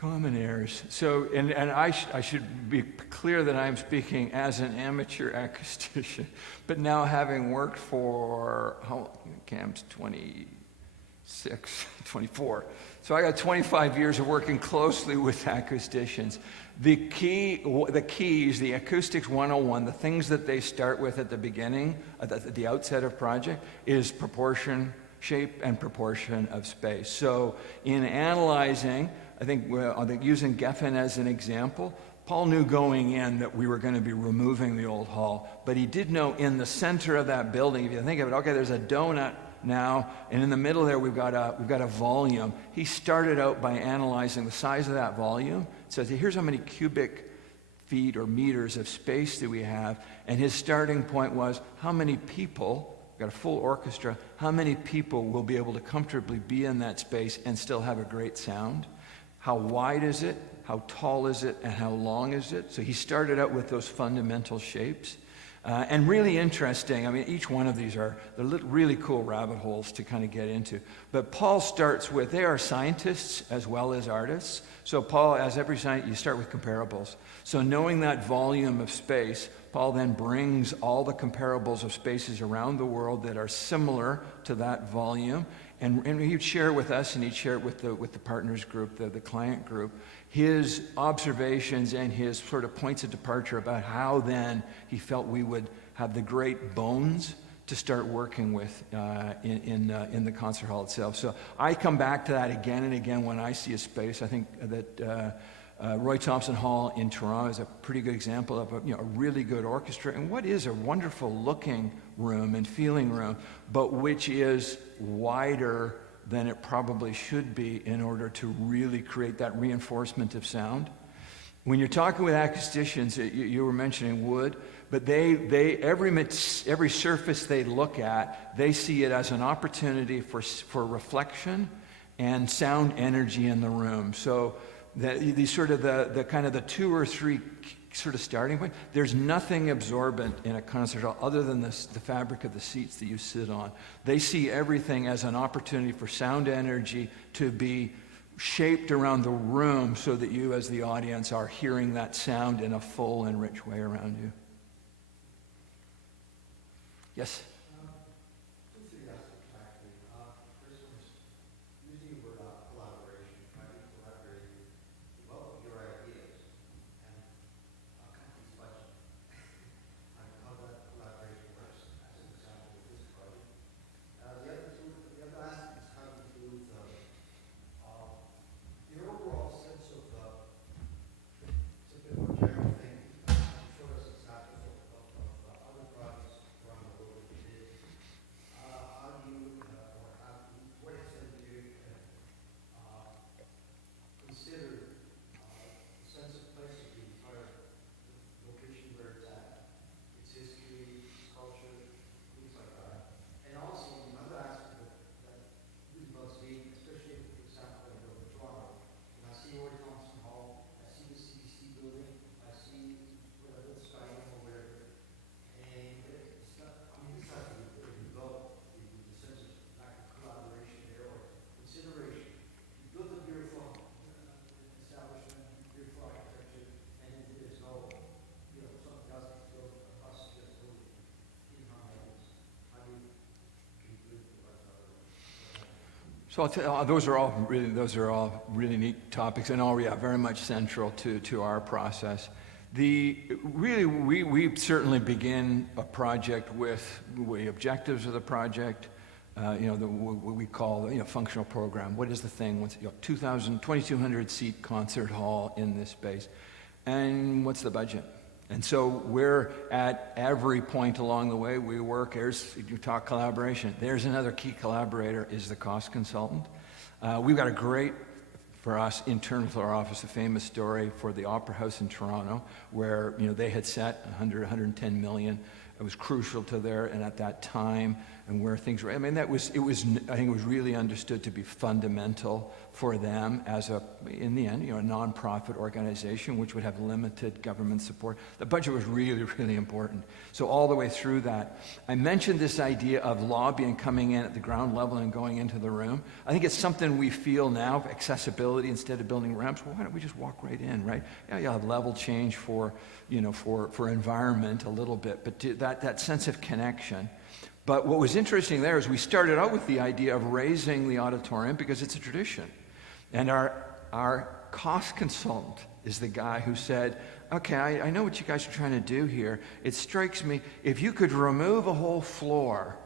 Common errors. So, and I should be clear that I'm speaking as an amateur acoustician, but now having worked for, Cam's 26, 24. So I got 25 years of working closely with acousticians. The keys, the Acoustics 101, the things that they start with at the beginning, at the outset of project, is proportion, shape, and proportion of space. So in analyzing, I think using Geffen as an example, Paul knew going in that we were going to be removing the old hall, but he did know in the center of that building, if you think of it, okay, there's a donut now, and in the middle there we've got a volume. He started out by analyzing the size of that volume. Says, here's how many cubic feet or meters of space that we have, and his starting point was how many people, got a full orchestra, how many people will be able to comfortably be in that space and still have a great sound? How wide is it? How tall is it? And how long is it? So he started out with those fundamental shapes. And really interesting, I mean, each one of these they're really cool rabbit holes to kind of get into. But Paul starts with, they are scientists as well as artists. So Paul, as every scientist, you start with comparables. So knowing that volume of space, Paul then brings all the comparables of spaces around the world that are similar to that volume. And he'd share with us, and he'd share it with the partners group, the client group, his observations and his sort of points of departure about how then he felt we would have the great bones to start working with in the concert hall itself. So I come back to that again and again when I see a space. I think that Roy Thompson Hall in Toronto is a pretty good example of a really good orchestra, and what is a wonderful looking room and feeling room, but which is wider than it probably should be in order to really create that reinforcement of sound. When you're talking with acousticians, you were mentioning wood, but every surface they look at, they see it as an opportunity for reflection and sound energy in the room. So these sort of the kind of the 2 or 3 sort of starting point. There's nothing absorbent in a concert hall other than the fabric of the seats that you sit on. They see everything as an opportunity for sound energy to be shaped around the room so that you as the audience are hearing that sound in a full and rich way around you. Yes? So I'll tell you, those are all really neat topics, and all, yeah, very much central to our process. We certainly begin a project with the objectives of the project, what we call functional program. What is the thing? 2,200 seat concert hall in this space, and what's the budget? And so we're at every point along the way, we work, you talk collaboration. There's another key collaborator is the cost consultant. We've got a great, for us, internal to our office, a famous story for the Opera House in Toronto, where they had set 110 million. It was crucial to their, and at that time, and where things were. I mean, I think it was really understood to be fundamental for them as in the end, a nonprofit organization which would have limited government support. The budget was really, really important. So all the way through that, I mentioned this idea of lobbying coming in at the ground level and going into the room. I think it's something we feel now, accessibility instead of building ramps. Well, why don't we just walk right in, right? Yeah, you'll have level change for environment a little bit, but that sense of connection. But what was interesting there is we started out with the idea of raising the auditorium because it's a tradition. And our cost consultant is the guy who said, okay, I know what you guys are trying to do here. It strikes me, if you could remove a whole floor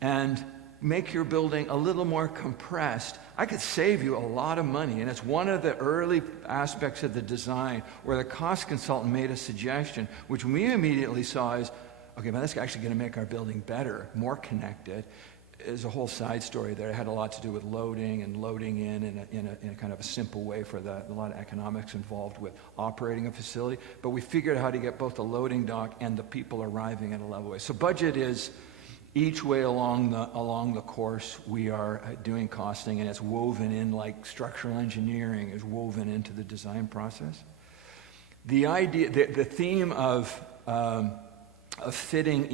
and make your building a little more compressed, I could save you a lot of money. And it's one of the early aspects of the design where the cost consultant made a suggestion, which we immediately saw as, okay, man, that's actually going to make our building better, more connected. There's a whole side story there. It had a lot to do with loading and loading in a kind of a simple way for a lot of economics involved with operating a facility. But we figured out how to get both the loading dock and the people arriving at a level way. So budget is each way along the course we are doing costing, and it's woven in like structural engineering is woven into the design process. The idea, the theme of fitting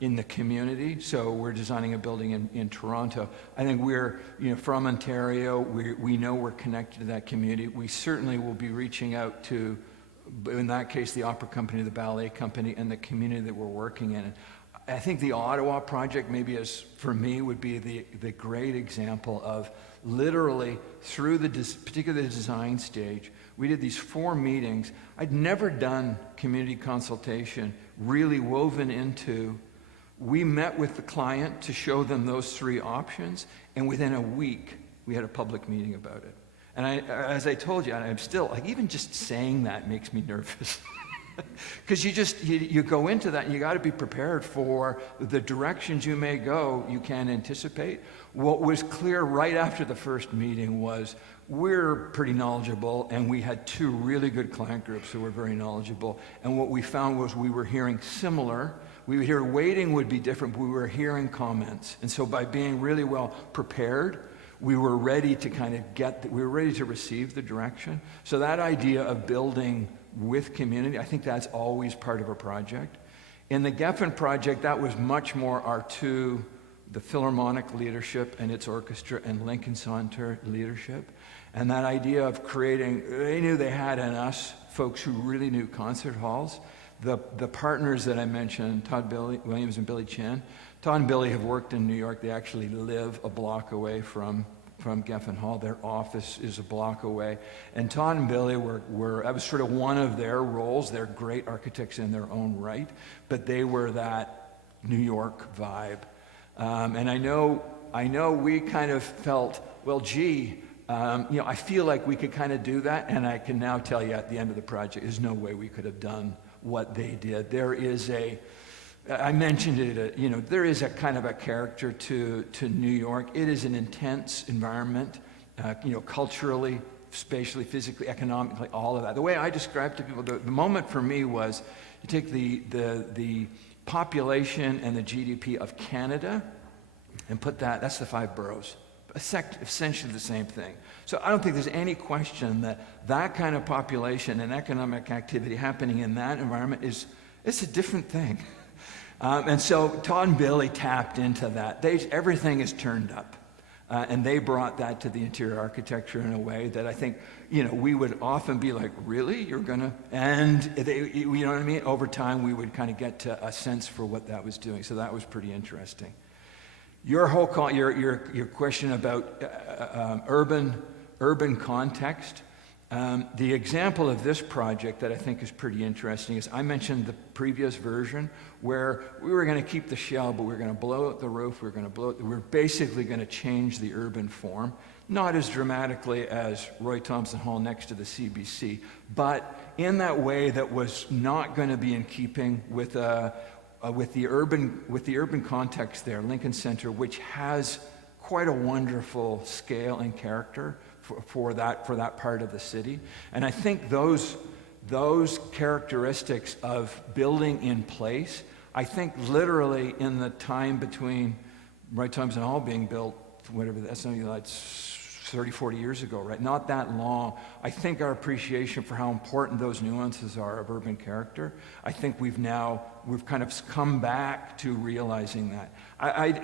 in the community. So we're designing a building in Toronto. I think we're from Ontario. We know we're connected to that community. We certainly will be reaching out to, in that case, the opera company, the ballet company, and the community that we're working in. I think the Ottawa project maybe for me would be the great example of literally through particularly the design stage. We did these 4 meetings. I'd never done community consultation really woven into. We met with the client to show them those 3 options, and within a week, we had a public meeting about it. And as I told you, I'm still, like, even just saying that makes me nervous. Because you go into that and you got to be prepared for the directions you may go, you can't anticipate. What was clear right after the first meeting was we're pretty knowledgeable, and we had 2 really good client groups who were very knowledgeable. And what we found was we were hearing similar. We would hear weighting would be different, but we were hearing comments. And so by being really well prepared, we were ready to kind of we were ready to receive the direction. So that idea of building with community, I think that's always part of a project. In the Geffen project, that was much more the Philharmonic leadership and its orchestra and Lincoln Center leadership. And that idea of creating, they knew they had in us folks who really knew concert halls. The partners that I mentioned, Williams and Billy Chin, Todd and Billy have worked in New York. They actually live a block away from Geffen Hall. Their office is a block away. And Todd and Billy that was sort of one of their roles. They're great architects in their own right, but they were that New York vibe. And I know we kind of felt, well, gee, I feel like we could kind of do that, and I can now tell you at the end of the project, there's no way we could have done what they did. There is I mentioned it, there is a kind of a character to New York. It is an intense environment, culturally, spatially, physically, economically, all of that. The way I describe to people, the moment for me was, you take the population and the GDP of Canada and put that's the 5 boroughs. Essentially the same thing. So I don't think there's any question that kind of population and economic activity happening in that environment it's a different thing. And so Todd and Billy tapped into that. Everything is turned up. And they brought that to the interior architecture in a way that I think, we would often be like, really? You're going to? And, you know what I mean? Over time, we would kind of get to a sense for what that was doing. So that was pretty interesting. Your whole your question about urban context. The example of this project that I think is pretty interesting is I mentioned the previous version where we were going to keep the shell, but we were going to blow out the roof. We're basically going to change the urban form, not as dramatically as Roy Thompson Hall next to the CBC, but in that way that was not going to be in keeping with the urban context there, Lincoln Center, which has quite a wonderful scale and character for that part of the city. And I think those characteristics of building in place, I think literally in the time between Roy Thompson Hall being built, whatever, that's only like 30, 40 years ago, right? Not that long. I think our appreciation for how important those nuances are of urban character, I think we've kind of come back to realizing that.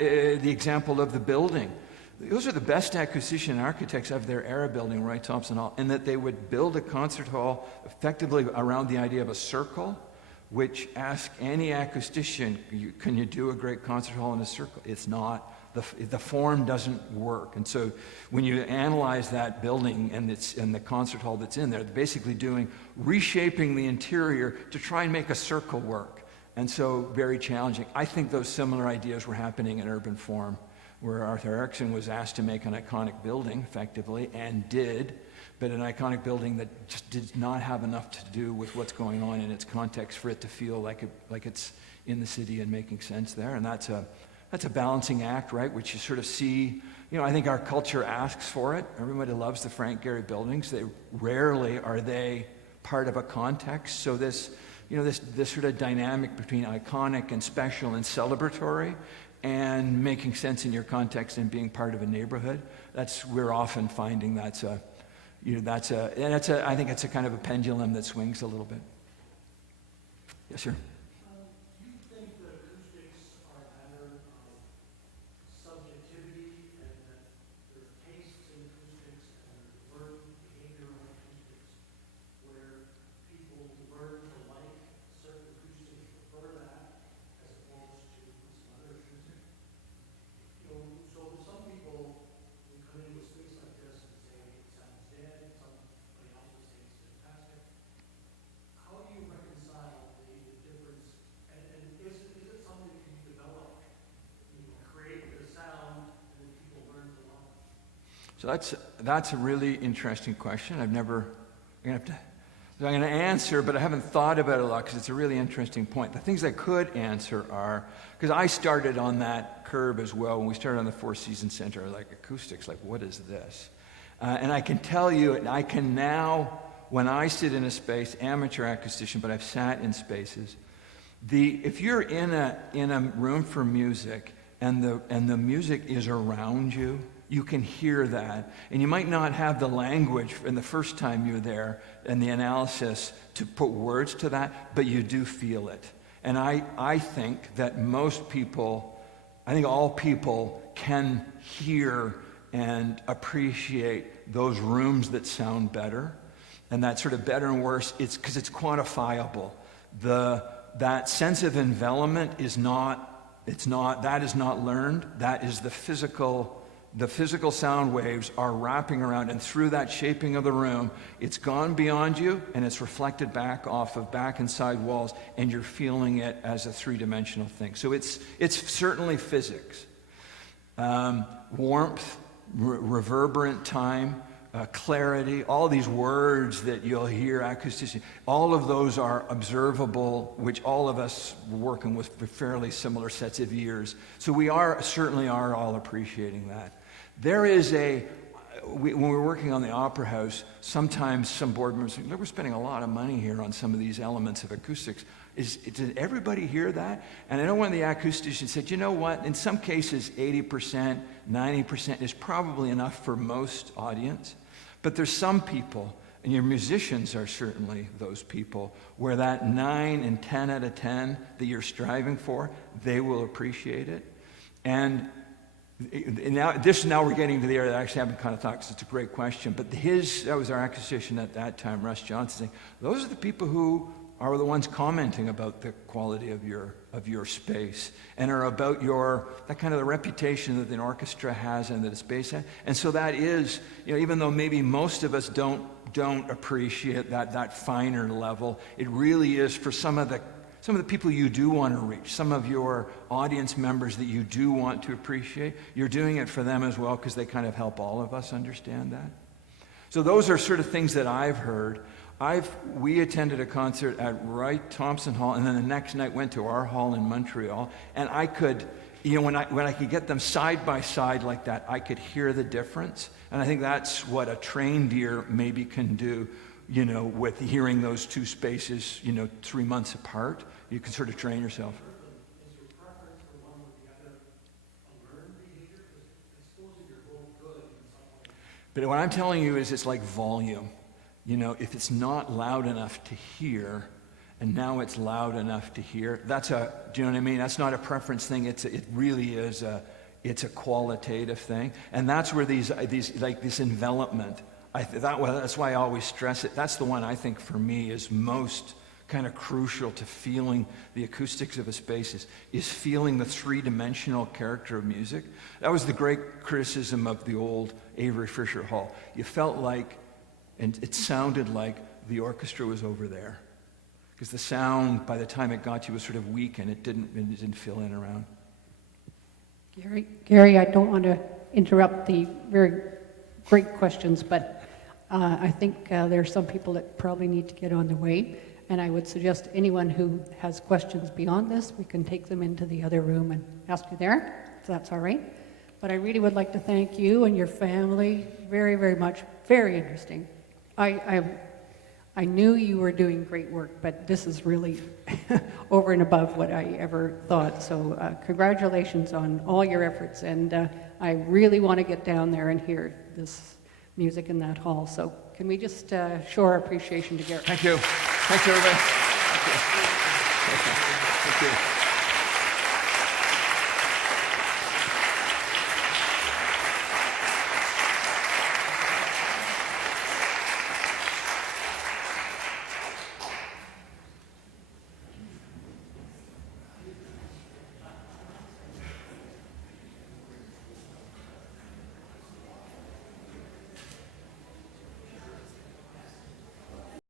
The example of the building, those are the best acquisition architects of their era building, Roy Thompson Hall, in that they would build a concert hall effectively around the idea of a circle, which ask any acoustician, can you do a great concert hall in a circle? It's not. The form doesn't work. And so when you analyze that building and the concert hall that's in there, they're basically reshaping the interior to try and make a circle work. And so very challenging. I think those similar ideas were happening in urban form, where Arthur Erickson was asked to make an iconic building effectively, and did, but an iconic building that just did not have enough to do with what's going on in its context for it to feel like it's in the city and making sense there. And that's a balancing act, right? Which you sort of see, I think our culture asks for it. Everybody loves the Frank Gehry buildings. Rarely are they part of a context. So this sort of dynamic between iconic and special and celebratory and making sense in your context and being part of a neighborhood, we're often finding I think it's a kind of a pendulum that swings a little bit. Yes, sir. Do you think the acoustics are a matter of subjectivity and that there are tastes in acoustics and there's learned behavior in acoustics where people learn to like certain acoustics, prefer that as opposed to some other acoustic? So for some people, we come into a space like this and say it sounds dead, somebody else will say it's fantastic. How do you reconcile the difference? And is it something that you develop, create the sound, and then people learn to love it? So that's a really interesting question. I'm going to answer, but I haven't thought about it a lot because it's a really interesting point. The things I could answer are, because I started on that curve as well when we started on the Four Seasons Center, like acoustics, like what is this? And I can tell you, and I can now, when I sit in a space, amateur acoustician, but I've sat in spaces, if you're in a room for music and the music is around you, you can hear that. And you might not have the language in the first time you're there and the analysis to put words to that, but you do feel it. And I think that most people, I think all people can hear and appreciate those rooms that sound better. And that sort of better and worse, it's because it's quantifiable. That sense of envelopment is not learned. That is the physical sound waves are wrapping around, and through that shaping of the room, it's gone beyond you, and it's reflected back off of back and side walls, and you're feeling it as a three-dimensional thing. So it's certainly physics. Warmth, reverberant time, clarity, all these words that you'll hear, acousticity, all of those are observable, which all of us were working with for fairly similar sets of years. So we certainly are all appreciating that. There is when we're working on the Opera House, sometimes some board members say, we're spending a lot of money here on some of these elements of acoustics. Did everybody hear that? And I know one of the acousticians said, you know what, in some cases 80%, 90% is probably enough for most audience. But there's some people, and your musicians are certainly those people, where that 9 and 10 out of 10 that you're striving for, they will appreciate it. And now we're getting to the area that I actually haven't kind of thought, because it's a great question. But that was our acoustician at that time, Russ Johnson, saying, those are the people who are the ones commenting about the quality of your space and are about that kind of the reputation that an orchestra has and that its based on. And so that is, even though maybe most of us don't appreciate that finer level, it really is for some of the people you do want to reach, some of your audience members that you do want to appreciate. You're doing it for them as well, because they kind of help all of us understand that. So those are sort of things that I've heard. We attended a concert at Wright Thompson Hall, and then the next night went to our hall in Montreal, and I could, when I could get them side by side like that, I could hear the difference. And I think that's what a trained ear maybe can do, with hearing those two spaces, 3 months apart. You can sort of train yourself. Is your preference for one or the other a learned behavior? Because supposing you're both good in some way. But what I'm telling you is it's like volume. If it's not loud enough to hear, and now it's loud enough to hear, do you know what I mean? That's not a preference thing. It really is it's a qualitative thing. And that's where these like this envelopment, that's why I always stress it. That's the one I think for me is most kind of crucial to feeling the acoustics of a space is feeling the three-dimensional character of music. That was the great criticism of the old Avery Fisher Hall. You felt like, and it sounded like the orchestra was over there, because the sound, by the time it got to you, was sort of weak, and it didn't fill in around. Gary, I don't want to interrupt the very great questions, but I think there are some people that probably need to get on the way, and I would suggest anyone who has questions beyond this, we can take them into the other room and ask you there, if that's all right. But I really would like to thank you and your family very, very much. Very interesting. I knew you were doing great work, but this is really over and above what I ever thought. So congratulations on all your efforts, and I really want to get down there and hear this music in that hall. So can we just show our appreciation to Gary? Thank you. Thanks, everybody. Thank you. Thank you.